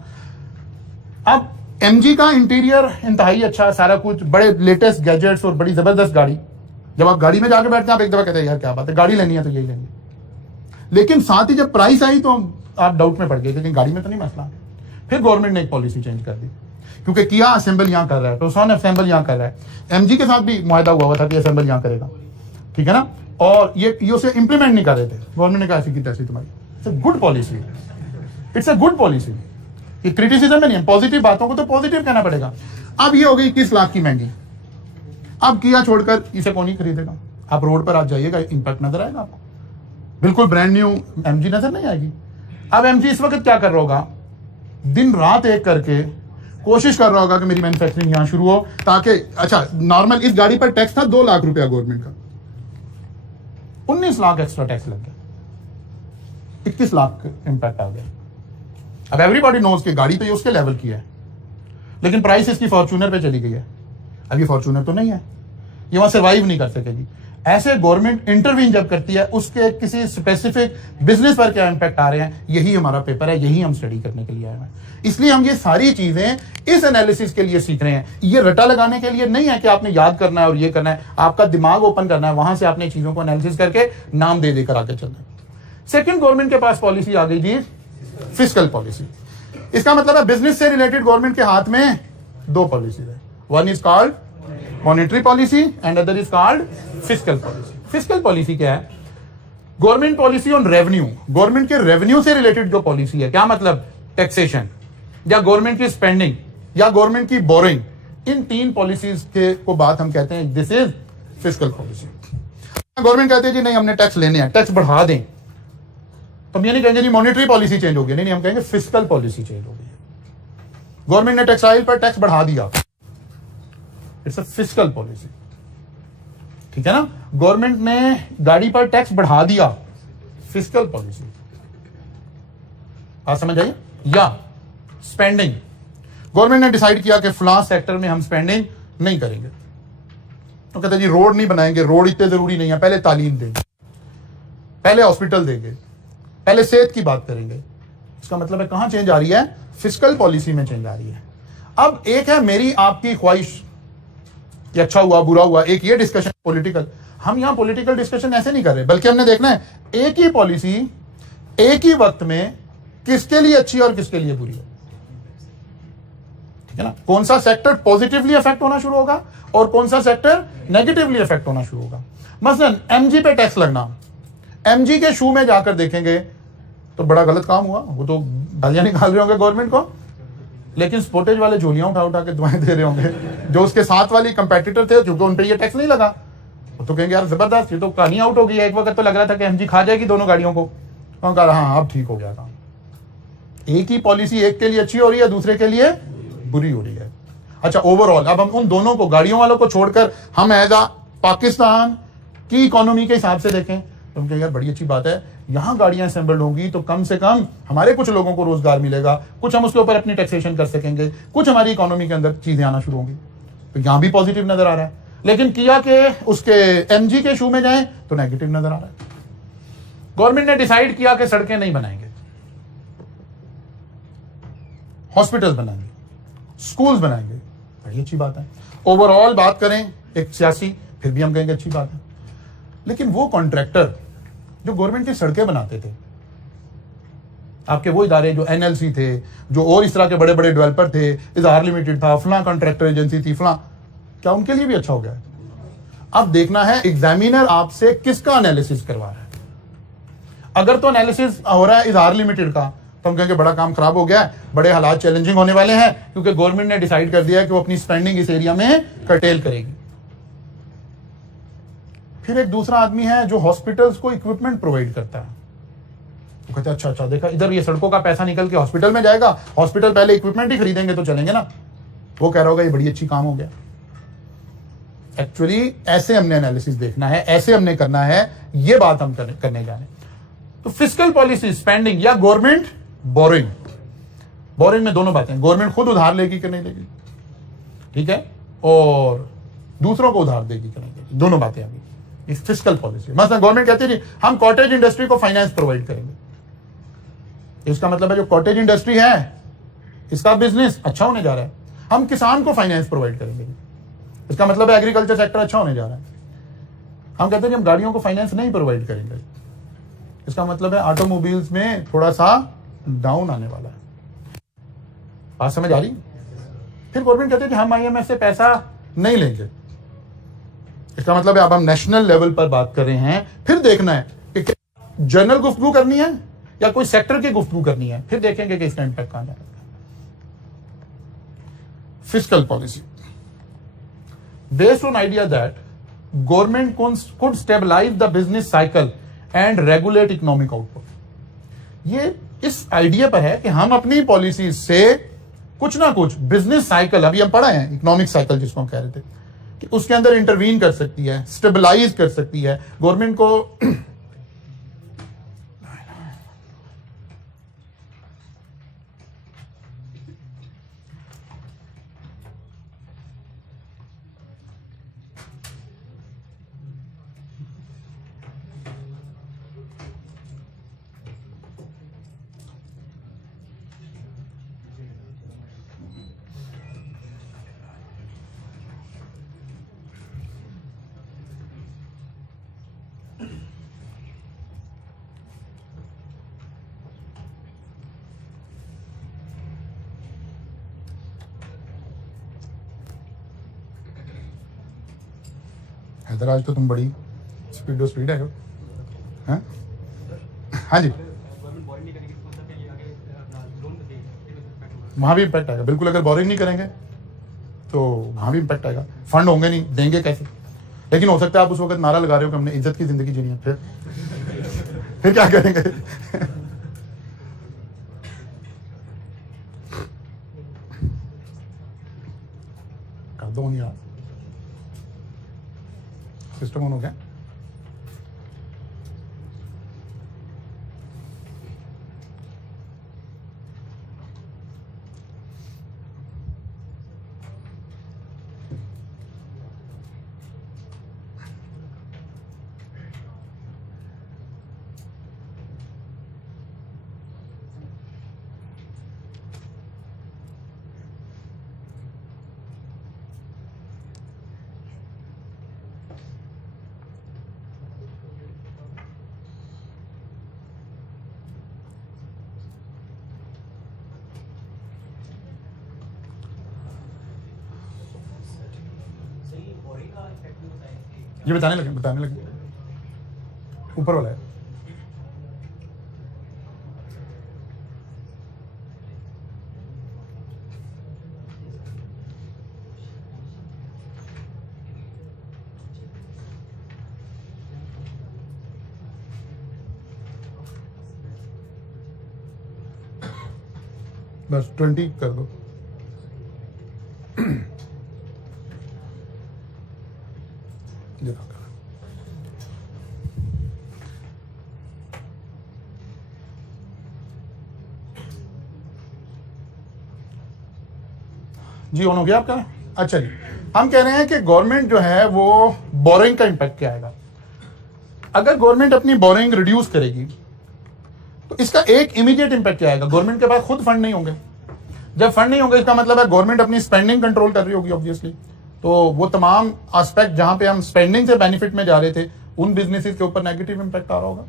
अब एमजी का इंटीरियर इंतहाई अच्छा, सारा कुछ, बड़े लेटेस्ट गैजेट्स और बड़ी जबरदस्त गाड़ी। जब आप गाड़ी में जाके बैठते हैं आप एक दफा कहते हैं यार क्या बात है, गाड़ी लेनी है तो यही लेंगे। लेकिन साथ ही जब प्राइस आई तो आप डाउट में पड़ गए, लेकिन गाड़ी में तो नहीं मसला। फिर गवर्नमेंट ने एक पॉलिसी चेंज कर दी, क्योंकि किया असेंबल यहां कर रहा है, टोसान असेंबल यहां कर रहा है, एमजी के साथ भी मुआहदा हुआ था कि असेंबल यहां करेगा, ठीक है ना। और ये उसे इंप्लीमेंट नहीं कर रहे थे। गवर्नमेंट ने कहा ऐसी की तैसी तुम्हारी, it's a good policy, it's a good policy. ये क्रिटिसिज्म में नहीं है, पॉजिटिव बातों को तो पॉजिटिव कहना पड़ेगा। अब ये हो गई 21 लाख की महंगी, अब किया छोड़कर इसे कौन ही खरीदेगा। आप रोड पर आज जाइएगा, इंपैक्ट नजर आएगा आपको, बिल्कुल ब्रांड न्यू एमजी नजर नहीं आएगी। अब एमजी इस वक्त क्या कर रहा होगा, दिन रात एक करके कोशिश कर रहा होगा कि मेरी मैन्युफैक्चरिंग यहां शुरू हो, ताकि अच्छा नॉर्मल इस गाड़ी पर टैक्स था 2 लाख रुपया गवर्नमेंट का, 19 लाख एक्स्ट्रा टैक्स लग गया, 21 लाख इंपैक्ट आ गया। अब एवरीबॉडी नोज कि गाड़ी तो ये उसके लेवल की है, लेकिन प्राइस इसकी फॉर्च्यूनर पे चली गई है। अब ये फॉर्च्यूनर तो नहीं है, ये वहां सर्वाइव नहीं कर सकेगी। ऐसे गवर्नमेंट इंटरवीन जब करती है, उसके किसी स्पेसिफिक बिजनेस पर क्या इंपैक्ट आ रहे हैं, यही हमारा पेपर है, यही हम स्टडी करने के लिए आए हैं। इसलिए हम ये सारी चीजें इस एनालिसिस के लिए सीख रहे हैं। ये रटा लगाने के लिए नहीं है कि आपने याद करना है और ये करना है, आपका दिमाग ओपन करना है, वहां से आपने चीजों को एनालिसिस करके नाम दे देकर आगे चलना है। सेकेंड, गवर्नमेंट के पास पॉलिसी आ गई जी, फिस्कल पॉलिसी। इसका मतलब है बिजनेस से रिलेटेड गवर्नमेंट के हाथ में 2 पॉलिसी है, one is called monetary policy and other is called fiscal policy. Fiscal policy क्या है? Government policy on revenue, government के रेवेन्यू से रिलेटेड जो पॉलिसी है। क्या मतलब? टैक्सेशन या गवर्नमेंट की स्पेंडिंग या गवर्नमेंट की बोरिंग, इन 3 पॉलिसीज के को बात हम कहते हैं this is fiscal policy. Government कहते हैं जी नहीं हमने टैक्स लेने हैं, टैक्स बढ़ा दें, तो हम ये नहीं कहेंगे जी मॉनेटरी पॉलिसी चेंज हो गई, नहीं, हम कहेंगे फिस्कल पॉलिसी चेंज हो गई। गवर्नमेंट ने टेक्सटाइल पर टैक्स बढ़ा दिया, इट्स अ फिस्कल पॉलिसी, ठीक है ना। गवर्नमेंट ने गाड़ी पर टैक्स बढ़ा दिया, फिस्कल पॉलिसी। आप समझ आइए। या स्पेंडिंग, गवर्नमेंट ने डिसाइड किया कि फलां सेक्टर में हम स्पेंडिंग नहीं करेंगे, तो कहते हैं जी रोड नहीं बनाएंगे, रोड इतने जरूरी नहीं है, पहले तालीम देंगे, पहले हॉस्पिटल देंगे, पहले सेहत की बात करेंगे। इसका मतलब है कहां चेंज आ रही है? फिस्कल पॉलिसी में चेंज आ रही है। अब एक है मेरी आपकी ख्वाहिश कि अच्छा हुआ बुरा हुआ, एक ये डिस्कशन पॉलिटिकल। हम यहां पॉलिटिकल डिस्कशन ऐसे नहीं कर रहे, बल्कि हमने देखना है एक ही पॉलिसी एक ही वक्त में किसके लिए अच्छी और किसके लिए बुरी है, ठीक है ना। कौन सा सेक्टर पॉजिटिवली इफेक्ट होना शुरू होगा और कौन सा सेक्टर नेगेटिवली इफेक्ट होना शुरू होगा। मसलन एमजी पे टैक्स लगना, एमजी के शू में जाकर देखेंगे तो बड़ा गलत काम हुआ, वो तो गालियां निकाल रहे होंगे गवर्नमेंट को, लेकिन स्पोर्टेज वाले झोलियां उठा उठा के दुआएं दे रहे होंगे। जो उसके साथ वाली कंपेटिटर थे, क्योंकि उन पे ये टैक्स नहीं लगा, वो तो कहेंगे यार जबरदस्त, ये तो कहानी आउट हो गई है। एक वक्त तो लग रहा था कि एमजी खा जाएगी दोनों गाड़ियों को, तो कहा हाँ अब ठीक हो गया काम। एक ही पॉलिसी एक के लिए अच्छी हो रही है, दूसरे के लिए बुरी हो रही है। अच्छा ओवरऑल अब हम उन दोनों को, गाड़ियों वालों को छोड़कर हम एज आ पाकिस्तान की इकोनॉमी के हिसाब से देखें, तो हम कहें यार बड़ी अच्छी बात है, यहां गाड़ियां असेंबल्ड होंगी तो कम से कम हमारे कुछ लोगों को रोजगार मिलेगा, कुछ हम उसके ऊपर अपनी टैक्सेशन कर सकेंगे, कुछ हमारी इकोनॉमी के अंदर चीजें आना शुरू होंगी, तो यहां भी पॉजिटिव नजर आ रहा है। लेकिन किया के उसके एमजी के शू में जाए तो नेगेटिव नजर आ रहा है। गवर्नमेंट ने डिसाइड किया कि सड़कें नहीं बनाएंगे, हॉस्पिटल बनाएंगे, स्कूल्स बनाएंगे, बड़ी अच्छी बात है। ओवरऑल बात करें एक सियासी, फिर भी हम कहेंगे अच्छी बात है। लेकिन वो कॉन्ट्रैक्टर जो गवर्नमेंट की सड़कें बनाते थे, आपके वो इदारे जो एनएलसी थे, जो और इस तरह के बड़े बड़े डेवलपर थे, इजहार लिमिटेड था, फलां कॉन्ट्रैक्टर एजेंसी थी, फलां, क्या उनके लिए भी अच्छा हो गया है? अब देखना है एग्जामिनर आपसे किसका एनालिसिस करवा रहा है। अगर तो एनालिसिस हो रहा है इजहार लिमिटेड का, तो हम कहेंगे बड़ा काम खराब हो गया है, बड़े हालात चैलेंजिंग होने वाले हैं, क्योंकि गवर्नमेंट ने डिसाइड कर दिया है कि वो अपनी स्पेंडिंग इस एरिया में कर्टेल करेगी। फिर एक दूसरा आदमी है जो हॉस्पिटल्स को इक्विपमेंट प्रोवाइड करता है, वो कहते हैं अच्छा अच्छा देखा इधर ये सड़कों का पैसा निकल के हॉस्पिटल में जाएगा, हॉस्पिटल पहले इक्विपमेंट ही खरीदेंगे तो चलेंगे ना, वो कह रहा होगा ये बड़ी अच्छी काम हो गया। एक्चुअली ऐसे हमने एनालिसिस देखना है, ऐसे हमने करना है, ये बात हम करने जाने। तो फिस्कल पॉलिसी स्पेंडिंग या गवर्नमेंट बोरिंग, बोरिंग में दोनों बातें, गवर्नमेंट खुद उधार लेगी कि नहीं लेगी, ठीक है, और दूसरों को उधार देगी कि नहीं देगी, दोनों बातें अभी इस फिस्कल पॉलिसी। मतलब गवर्नमेंट कहती है जी हम कॉटेज इंडस्ट्री को फाइनेंस प्रोवाइड करेंगे, इसका मतलब है जो कॉटेज इंडस्ट्री है इसका बिजनेस अच्छा होने जा रहा है, हम किसान को फाइनेंस प्रोवाइड करेंगे, इसका मतलब है एग्रीकल्चर सेक्टर अच्छा होने जा रहा है। हम कहते हैं हम गाड़ियों को फाइनेंस नहीं प्रोवाइड करेंगे, इसका मतलब है ऑटोमोबाइल्स में थोड़ा सा डाउन आने वाला है। बात समझ आ रही? फिर गवर्नमेंट कहते हैं कि हम आईएमएफ से पैसा नहीं लेंगे, इसका मतलब है अब हम नेशनल लेवल पर बात कर रहे हैं। फिर देखना है कि क्या जनरल गुफ्तगू करनी है या कोई सेक्टर की गुफ्तगू करनी है, फिर देखेंगे कि इसका इंपैक्ट कहां जाएगा। Fiscal policy based on idea that government could stabilize the business cycle and regulate economic output। ये इस आइडिया पर है कि हम अपनी पॉलिसी से कुछ ना कुछ बिजनेस साइकिल, अभी हम पढ़ा है इकोनॉमिक साइकिल जिसको हम कह रहे थे, कि उसके अंदर इंटरवीन कर सकती है, स्टेबलाइज कर सकती है गवर्नमेंट को। हैदर आज तो तुम बड़ी स्पीड है हाँ? हाँ जी, वहां भी इम्पैक्ट आएगा बिल्कुल। अगर बोरिंग नहीं करेंगे तो वहां भी इम्पैक्ट आएगा, फंड होंगे नहीं, देंगे कैसे? लेकिन हो सकता है आप उस वक्त नारा लगा रहे हो कि हमने इज्जत की जिंदगी जीनी है, फिर क्या करेंगे? कर दो नहीं यार, सिस्टम ऑन हो गया। ये बताने लगे ऊपर वाला है। बस 20 कर दो। जी ऑन हो गया आपका? अच्छा जी, हम कह रहे हैं कि गवर्नमेंट जो है वो बोरिंग का इंपैक्ट क्या आएगा। अगर गवर्नमेंट अपनी बोरिंग रिड्यूस करेगी तो इसका एक इमीडिएट इंपैक्ट क्या आएगा, गवर्नमेंट के पास खुद फंड नहीं होंगे। जब फंड नहीं होंगे इसका मतलब है गवर्नमेंट अपनी स्पेंडिंग कंट्रोल कर रही होगी ऑब्वियसली, तो वो तमाम एस्पेक्ट जहां पे हम स्पेंडिंग से बेनिफिट में जा रहे थे उन बिजनेसेस के ऊपर नेगेटिव इंपैक्ट आ रहा होगा।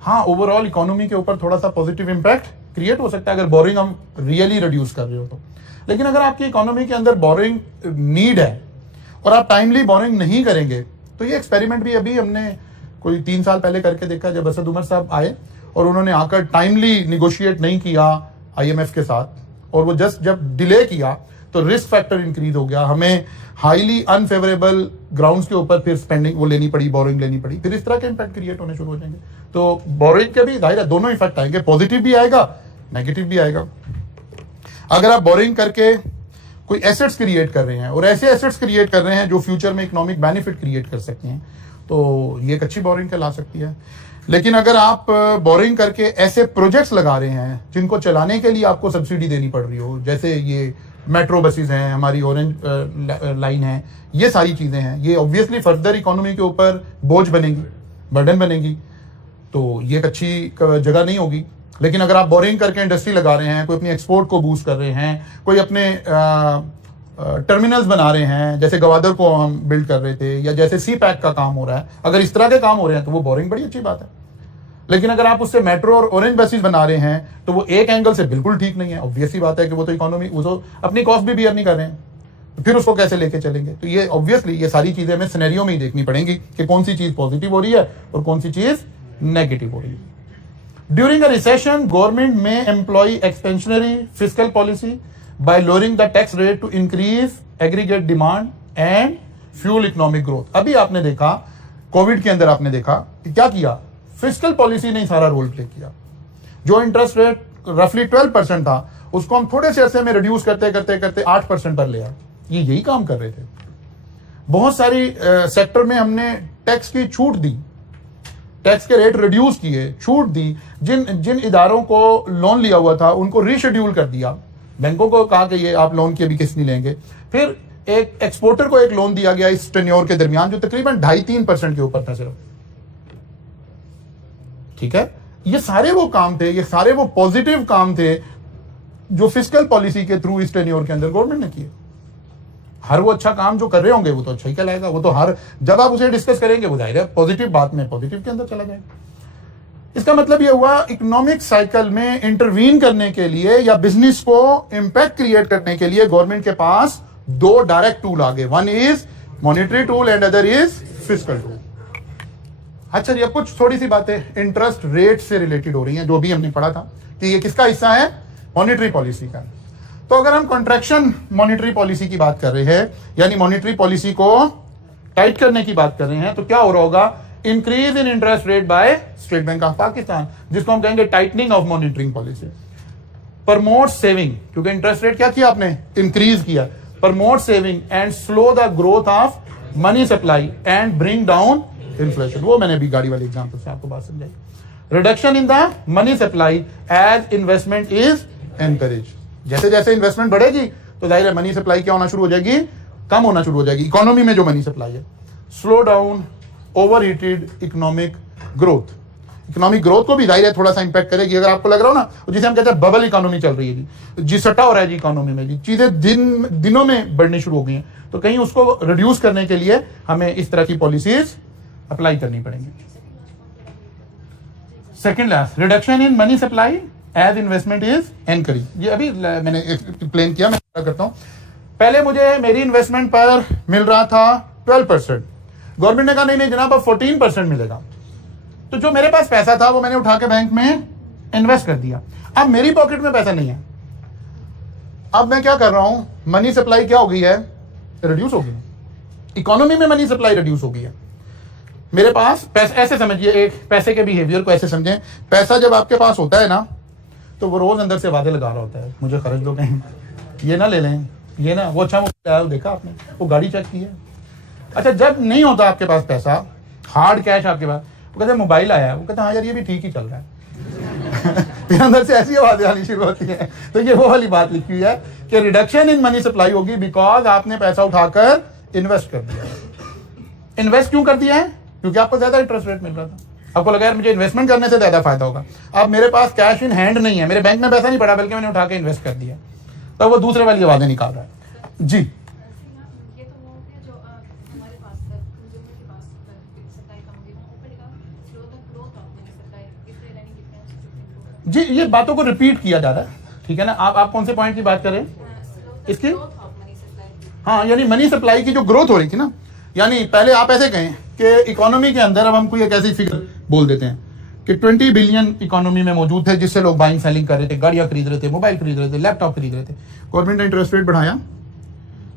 हाँ, ओवरऑल इकोनॉमी के ऊपर थोड़ा सा पॉजिटिव इंपैक्ट क्रिएट हो सकता है अगर बोरिंग हम रियली रिड्यूस कर रहे हो तो। लेकिन अगर आपकी इकोनॉमी के अंदर बोरिंग नीड है और आप टाइमली बोरिंग नहीं करेंगे, तो ये एक्सपेरिमेंट भी अभी हमने कोई 3 साल पहले करके देखा, जब असद उमर साहब आए और उन्होंने आकर टाइमली निगोशिएट नहीं किया आईएमएफ के साथ, और वो जस्ट जब डिले किया तो रिस्क फैक्टर इंक्रीज हो गया, हमें हाईली अनफेवरेबल ग्राउंड्स के ऊपर फिर स्पेंडिंग वो लेनी पड़ी, बोरिंग लेनी पड़ी, फिर इस तरह के इंपैक्ट क्रिएट होने शुरू हो जाएंगे। तो बोरिंग के भी जाहिर है दोनों इफेक्ट आएंगे, पॉजिटिव भी आएगा नेगेटिव भी आएगा। अगर आप बोरिंग करके कोई एसेट्स क्रिएट कर रहे हैं और ऐसे एसेट्स क्रिएट कर रहे हैं जो फ्यूचर में इकोनॉमिक बेनिफिट क्रिएट कर सकते हैं, तो ये एक अच्छी बोरिंग कहला सकती है। लेकिन अगर आप बोरिंग करके ऐसे प्रोजेक्ट्स लगा रहे हैं जिनको चलाने के लिए आपको सब्सिडी देनी पड़ रही हो, जैसे ये मेट्रो बसेस हैं, हमारी ऑरेंज लाइन है, ये सारी चीज़ें हैं, ये ऑब्वियसली फर्दर इकोनॉमी के ऊपर बोझ बनेगी, बर्डन बनेगी, तो ये एक अच्छी जगह नहीं होगी। लेकिन अगर आप बोरिंग करके इंडस्ट्री लगा रहे हैं, कोई अपनी एक्सपोर्ट को बूस्ट कर रहे हैं, कोई अपने टर्मिनल्स बना रहे हैं, जैसे गवादर को हम बिल्ड कर रहे थे, या जैसे सी पैक का काम हो रहा है, अगर इस तरह के काम हो रहे हैं तो वो बोरिंग बड़ी अच्छी बात है। लेकिन अगर आप उससे मेट्रो और ऑरेंज बसेस बना रहे हैं तो वो एक एंगल से बिल्कुल ठीक नहीं है। ऑब्वियसली बात है कि वो तो इकोनॉमी, वो तो अपनी कॉस्ट भी बियर नहीं कर रहे हैं, तो फिर उसको कैसे लेके चलेंगे। तो ये ऑब्वियसली ये सारी चीजें हमें सिनेरियो में ही देखनी पड़ेंगी कि कौन सी चीज पॉजिटिव हो रही है और कौन सी चीज नेगेटिव हो रही है। During a recession government may employ expansionary fiscal policy by lowering the tax rate to increase aggregate demand and fuel economic growth। अभी आपने देखा कोविड के अंदर, आपने देखा कि क्या किया, फिस्कल पॉलिसी ने सारा रोल प्ले किया। जो इंटरेस्ट रेट रफली 12% था उसको हम थोड़े से अरसे में रिड्यूस करते करते करते 8% पर ले आए। ये यही काम कर रहे थे। बहुत सारी सेक्टर में हमने टैक्स की छूट दी, टैक्स के रेट रिड्यूस किए, छूट दी। जिन इदारों को लोन लिया हुआ था उनको रीशेड्यूल कर दिया, बैंकों को कहा कि ये आप लोन की अभी किस्त नहीं लेंगे। फिर एक एक्सपोर्टर को एक लोन दिया गया इस टेन्योर के दरमियान जो तकरीबन 2.5-3% के ऊपर था सिर्फ। ठीक है, ये सारे वो काम थे, ये सारे वो पॉजिटिव काम थे जो फिस्कल पॉलिसी के थ्रू इस टेन्योर के अंदर गवर्नमेंट ने किए। हर वो अच्छा काम जो कर रहे होंगे वो तो अच्छा ही कहलाएगा, वो तो हर जब आप उसे डिस्कस करेंगे वो जाहिर है पॉजिटिव बात में पॉजिटिव के अंदर चला जाएगा। इसका मतलब यह हुआ इकोनॉमिक साइकिल में इंटरवीन करने के लिए या बिजनेस को इंपैक्ट क्रिएट करने के लिए गवर्नमेंट के पास दो डायरेक्ट टूल आ गए। One is monetary tool and other is fiscal tool. अच्छा, ये कुछ थोड़ी सी बातें इंटरेस्ट रेट से रिलेटेड हो रही हैं, जो भी हमने पढ़ा था कि ये किसका हिस्सा है, मॉनेटरी पॉलिसी का। तो अगर हम कॉन्ट्रैक्शन मॉनेटरी पॉलिसी की बात कर रहे हैं, यानी मॉनेटरी पॉलिसी को टाइट करने की बात कर रहे हैं, तो क्या हो रहा होगा, increase in interest rate by state Bank of Pakistan, जिसको हम कहेंगे tightening of monitoring policy. Promote saving, क्योंकि इंटरेस्ट रेट क्या किया आपने, इंक्रीज किया। Promote saving and slow the growth of money supply and bring down inflation. वो मैंने अभी गाड़ी वाली एग्जांपल से आपको बात समझाई। Reduction in the money supply as investment is encourage. जैसे जैसे इन्वेस्टमेंट बढ़ेगी तो जाहिर है मनी सप्लाई क्या होना शुरू हो जाएगी, कम होना शुरू हो जाएगी इकोनॉमी में जो मनी सप्लाई है। Slow down overheated economic growth, economic growth को भी जाहिर है थोड़ा सा इंपैक्ट करेगी। अगर आपको लग रहा हो ना, जिसे हम कहते हैं बबल इकोनॉमी चल रही है जी सट्टा हो रहा है जी इकोनॉमी में, जी चीजें दिनों में बढ़नी शुरू हो गई हैं, तो कहीं उसको रिड्यूस करने के लिए हमें इस तरह की पॉलिसीज अप्लाई करनी पड़ेंगी। Second last, reduction in money supply as investment is encourage. ये अभी मैंने एक्सप्लेन किया, मैं करता हूं। पहले मुझे मेरी इन्वेस्टमेंट पर मिल रहा था 12%, गवर्नमेंट ने कहा नहीं नहीं जनाब अब 14% मिलेगा। तो जो मेरे पास पैसा था वो मैंने उठा के बैंक में इन्वेस्ट कर दिया। अब मेरी पॉकेट में पैसा नहीं है, अब मैं क्या कर रहा हूं, मनी सप्लाई क्या हो गई है, रिड्यूस हो गई। इकोनॉमी में मनी सप्लाई रिड्यूस हो गई है। मेरे पास पैसा, ऐसे समझिए, एक पैसे के बिहेवियर को ऐसे समझें, पैसा जब आपके पास होता है ना तो वो रोज अंदर से वादे लगा रहा होता है, मुझे खर्च दो कहीं, ये ना ले लें, ये ना, वो अच्छा वो देखा आपने, वो गाड़ी चेक की है। अच्छा, जब नहीं होता आपके पास पैसा, हार्ड कैश आपके पास, वो कहते हैं मोबाइल आया है, वो कहते हैं हाँ यार ये भी ठीक ही चल रहा है फिर अंदर से ऐसी आवाजें आनी शुरू होती है। तो ये वो वाली बात लिखी हुई है कि रिडक्शन इन मनी सप्लाई होगी बिकॉज आपने पैसा उठाकर इन्वेस्ट कर दिया। इन्वेस्ट क्यों कर दिया है, क्योंकि आपको ज्यादा इंटरेस्ट रेट मिल रहा था, आपको लगा यार मुझे इन्वेस्टमेंट करने से ज्यादा फायदा होगा। अब मेरे पास कैश इन हैंड नहीं है, मेरे बैंक में पैसा नहीं पड़ा, बल्कि मैंने उठा के इन्वेस्ट कर दिया, तो वो दूसरे वाली आवाजें निकाल रहा है जी। जी ये बातों को रिपीट किया जा रहा है, ठीक है ना। आप कौन से पॉइंट की बात कर रहे हैं, इसकी, हाँ, यानी मनी सप्लाई की जो ग्रोथ हो रही थी ना, यानी पहले आप ऐसे कहें कि इकोनॉमी के अंदर, अब हम कोई एक ऐसी फिगर बोल देते हैं कि 20 बिलियन इकोनॉमी में मौजूद थे, जिससे लोग बाइंग सेलिंग कर रहे थे, गाड़ियां खरीद रहे थे, मोबाइल खरीद रहे थे, लैपटॉप खरीद रहे थे। गवर्नमेंट ने इंटरेस्ट रेट बढ़ाया,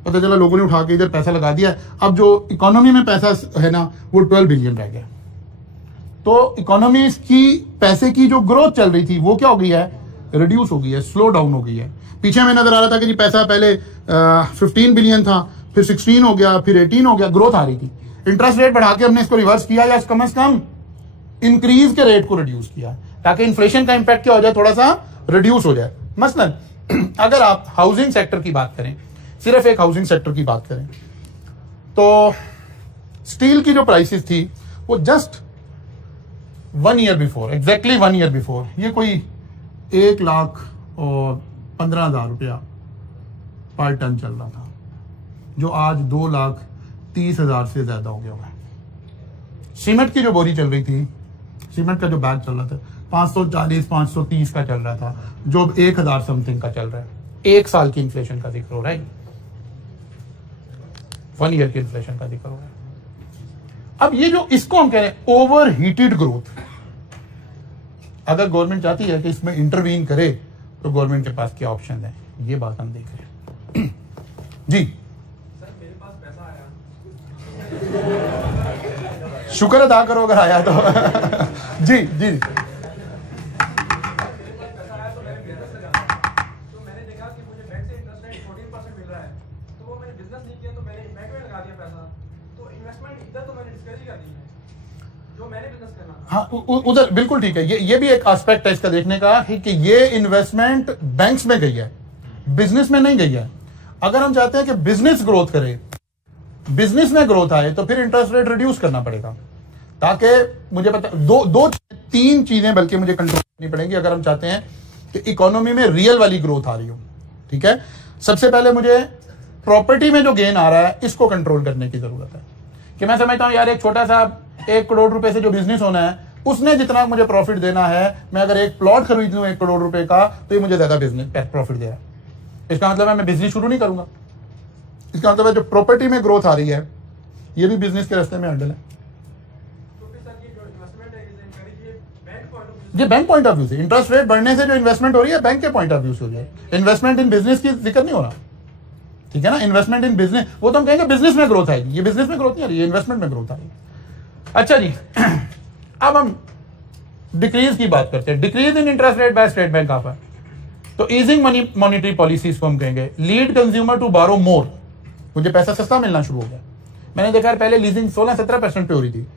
पता चला लोगों ने उठा के इधर पैसा लगा दिया, अब जो इकोनॉमी में पैसा है ना वो 12 बिलियन रह गया। तो इकोनॉमी की पैसे की जो ग्रोथ चल रही थी वो क्या हो गई है, रिड्यूस हो गई है, स्लो डाउन हो गई है। पीछे हमें नजर आ रहा था कि जी पैसा पहले 15 बिलियन था, फिर 16 हो गया, फिर 18 हो गया, ग्रोथ आ रही थी। इंटरेस्ट रेट बढ़ा के हमने इसको रिवर्स किया, या कम से कम इंक्रीज के रेट को रिड्यूस किया ताकि इन्फ्लेशन का इंपैक्ट क्या हो जाए, थोड़ा सा रिड्यूस हो जाए। मसलन अगर आप हाउसिंग सेक्टर की बात करें, सिर्फ एक हाउसिंग सेक्टर की बात करें, तो स्टील की जो प्राइसेस थी वो just 1 year before, exactly 1 year before, ये कोई 1,15,000 रुपया पर टन चल रहा था, जो आज 2,30,000 से ज्यादा हो गया हुआ है। सीमेंट की जो बोरी चल रही थी, सीमेंट का जो बैग चल रहा था 540-530 का चल रहा था, जो अब 1,000 समथिंग का चल रहा है। 1 साल की इन्फ्लेशन का जिक्र हो रहा है, 1 ईयर की इन्फ्लेशन का जिक्र हो रहा है। अब ये जो इसको हम कह रहे हैं ओवर हीटेड ग्रोथ, अगर गवर्नमेंट चाहती है कि इसमें इंटरवीन करे तो गवर्नमेंट के पास क्या ऑप्शन है, ये बात हम देख रहे हैं। जी सर, मेरे पास पैसा आया, शुक्र अदा करो अगर आया तो। जी जी पैसा आया तो मैंने बिजनेस लगाया, तो मैंने देखा कि मुझे बैंक से इंटरेस्ट रेट 14% मिल रहा है, तो वो मैंने बिजनेस नहीं किया, तो मैंने बैंक में लगा दिया पैसा, तो इन्वेस्टमेंट इधर तो मैंने डिस्करेज कर दी है, जो मैंने बिजनेस करना था। हाँ, उधर बिल्कुल ठीक है। ये भी एक एस्पेक्ट है इसका देखने का कि ये इन्वेस्टमेंट बैंक्स में गई है, बिजनेस में नहीं गई है। अगर हम चाहते हैं कि बिजनेस ग्रोथ करे, बिजनेस में ग्रोथ आए, तो फिर इंटरेस्ट रेट रिड्यूस करना पड़ेगा, ताकि मुझे पता दो 3 चीजें बल्कि मुझे कंट्रोल करनी पड़ेंगी अगर हम चाहते हैं कि इकोनॉमी में रियल वाली ग्रोथ आ रही हो। ठीक है, सबसे पहले मुझे प्रॉपर्टी में जो गेन आ रहा है इसको कंट्रोल करने की जरूरत है। कि मैं समझता हूं यार, एक छोटा सा 1 करोड़ रुपए से जो बिजनेस होना है, उसने जितना मुझे प्रॉफिट देना है, मैं अगर एक प्लॉट खरीद लूं 1 करोड़ रुपए का, तो ये मुझे ज्यादा बिजनेस प्रॉफिट दे रहा है। इसका मतलब है मैं बिजनेस शुरू नहीं करूंगा। इसका मतलब है जो प्रॉपर्टी में ग्रोथ आ रही है, ये भी बिजनेस के रास्ते में हैंडल है। तो फिर सर ये जो इन्वेस्टमेंट है, इसे encourage ये बैंक पॉइंट ऑफ व्यू ये बैंक पॉइंट ऑफ व्यू से, इंटरेस्ट रेट बढ़ने से जो इन्वेस्टमेंट हो रही है बैंक के पॉइंट ऑफ व्यू से हो जाए। इन्वेस्टमेंट इन बिजनेस की जिक्र नहीं हो रहा, ठीक है ना। इन्वेस्टमेंट इन बिजनेस, वो तो हम कहेंगे बिजनेस में ग्रोथ आएगी, ये बिजनेस में ग्रोथ नहीं आ रही है, इन्वेस्टमेंट में ग्रोथ आ रही है। अच्छा जी, अब हम डिक्रीज की बात करते हैं। Decrease in interest rate by state Bank of, तो ईजिंग मनी मॉनिटरी पॉलिसीज को हम कहेंगे लीड कंज्यूमर टू बारो मोर, मुझे पैसा सस्ता मिलना शुरू हो गया। मैंने देखा है पहले लीजिंग 16-17% पे हो रही थी,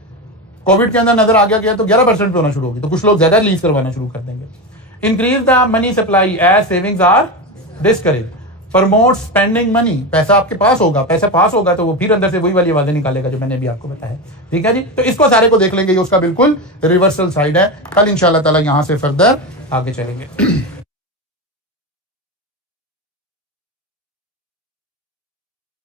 कोविड के अंदर नजर आ गया तो 11% पे होना शुरू होगी, तो कुछ लोग ज्यादा लीज करवाना शुरू कर देंगे। Increase the money supply as savings are discourage, promote spending money, पैसा आपके पास होगा, पैसा पास होगा तो वो फिर अंदर से वही वाली आवाजें निकालेगा जो मैंने भी आपको बताया। ठीक है जी, तो इसको सारे को देख लेंगे, ये उसका बिल्कुल रिवर्सल साइड है। कल इंशाल्लाह ताला यहां से फर्दर आगे चलेंगे।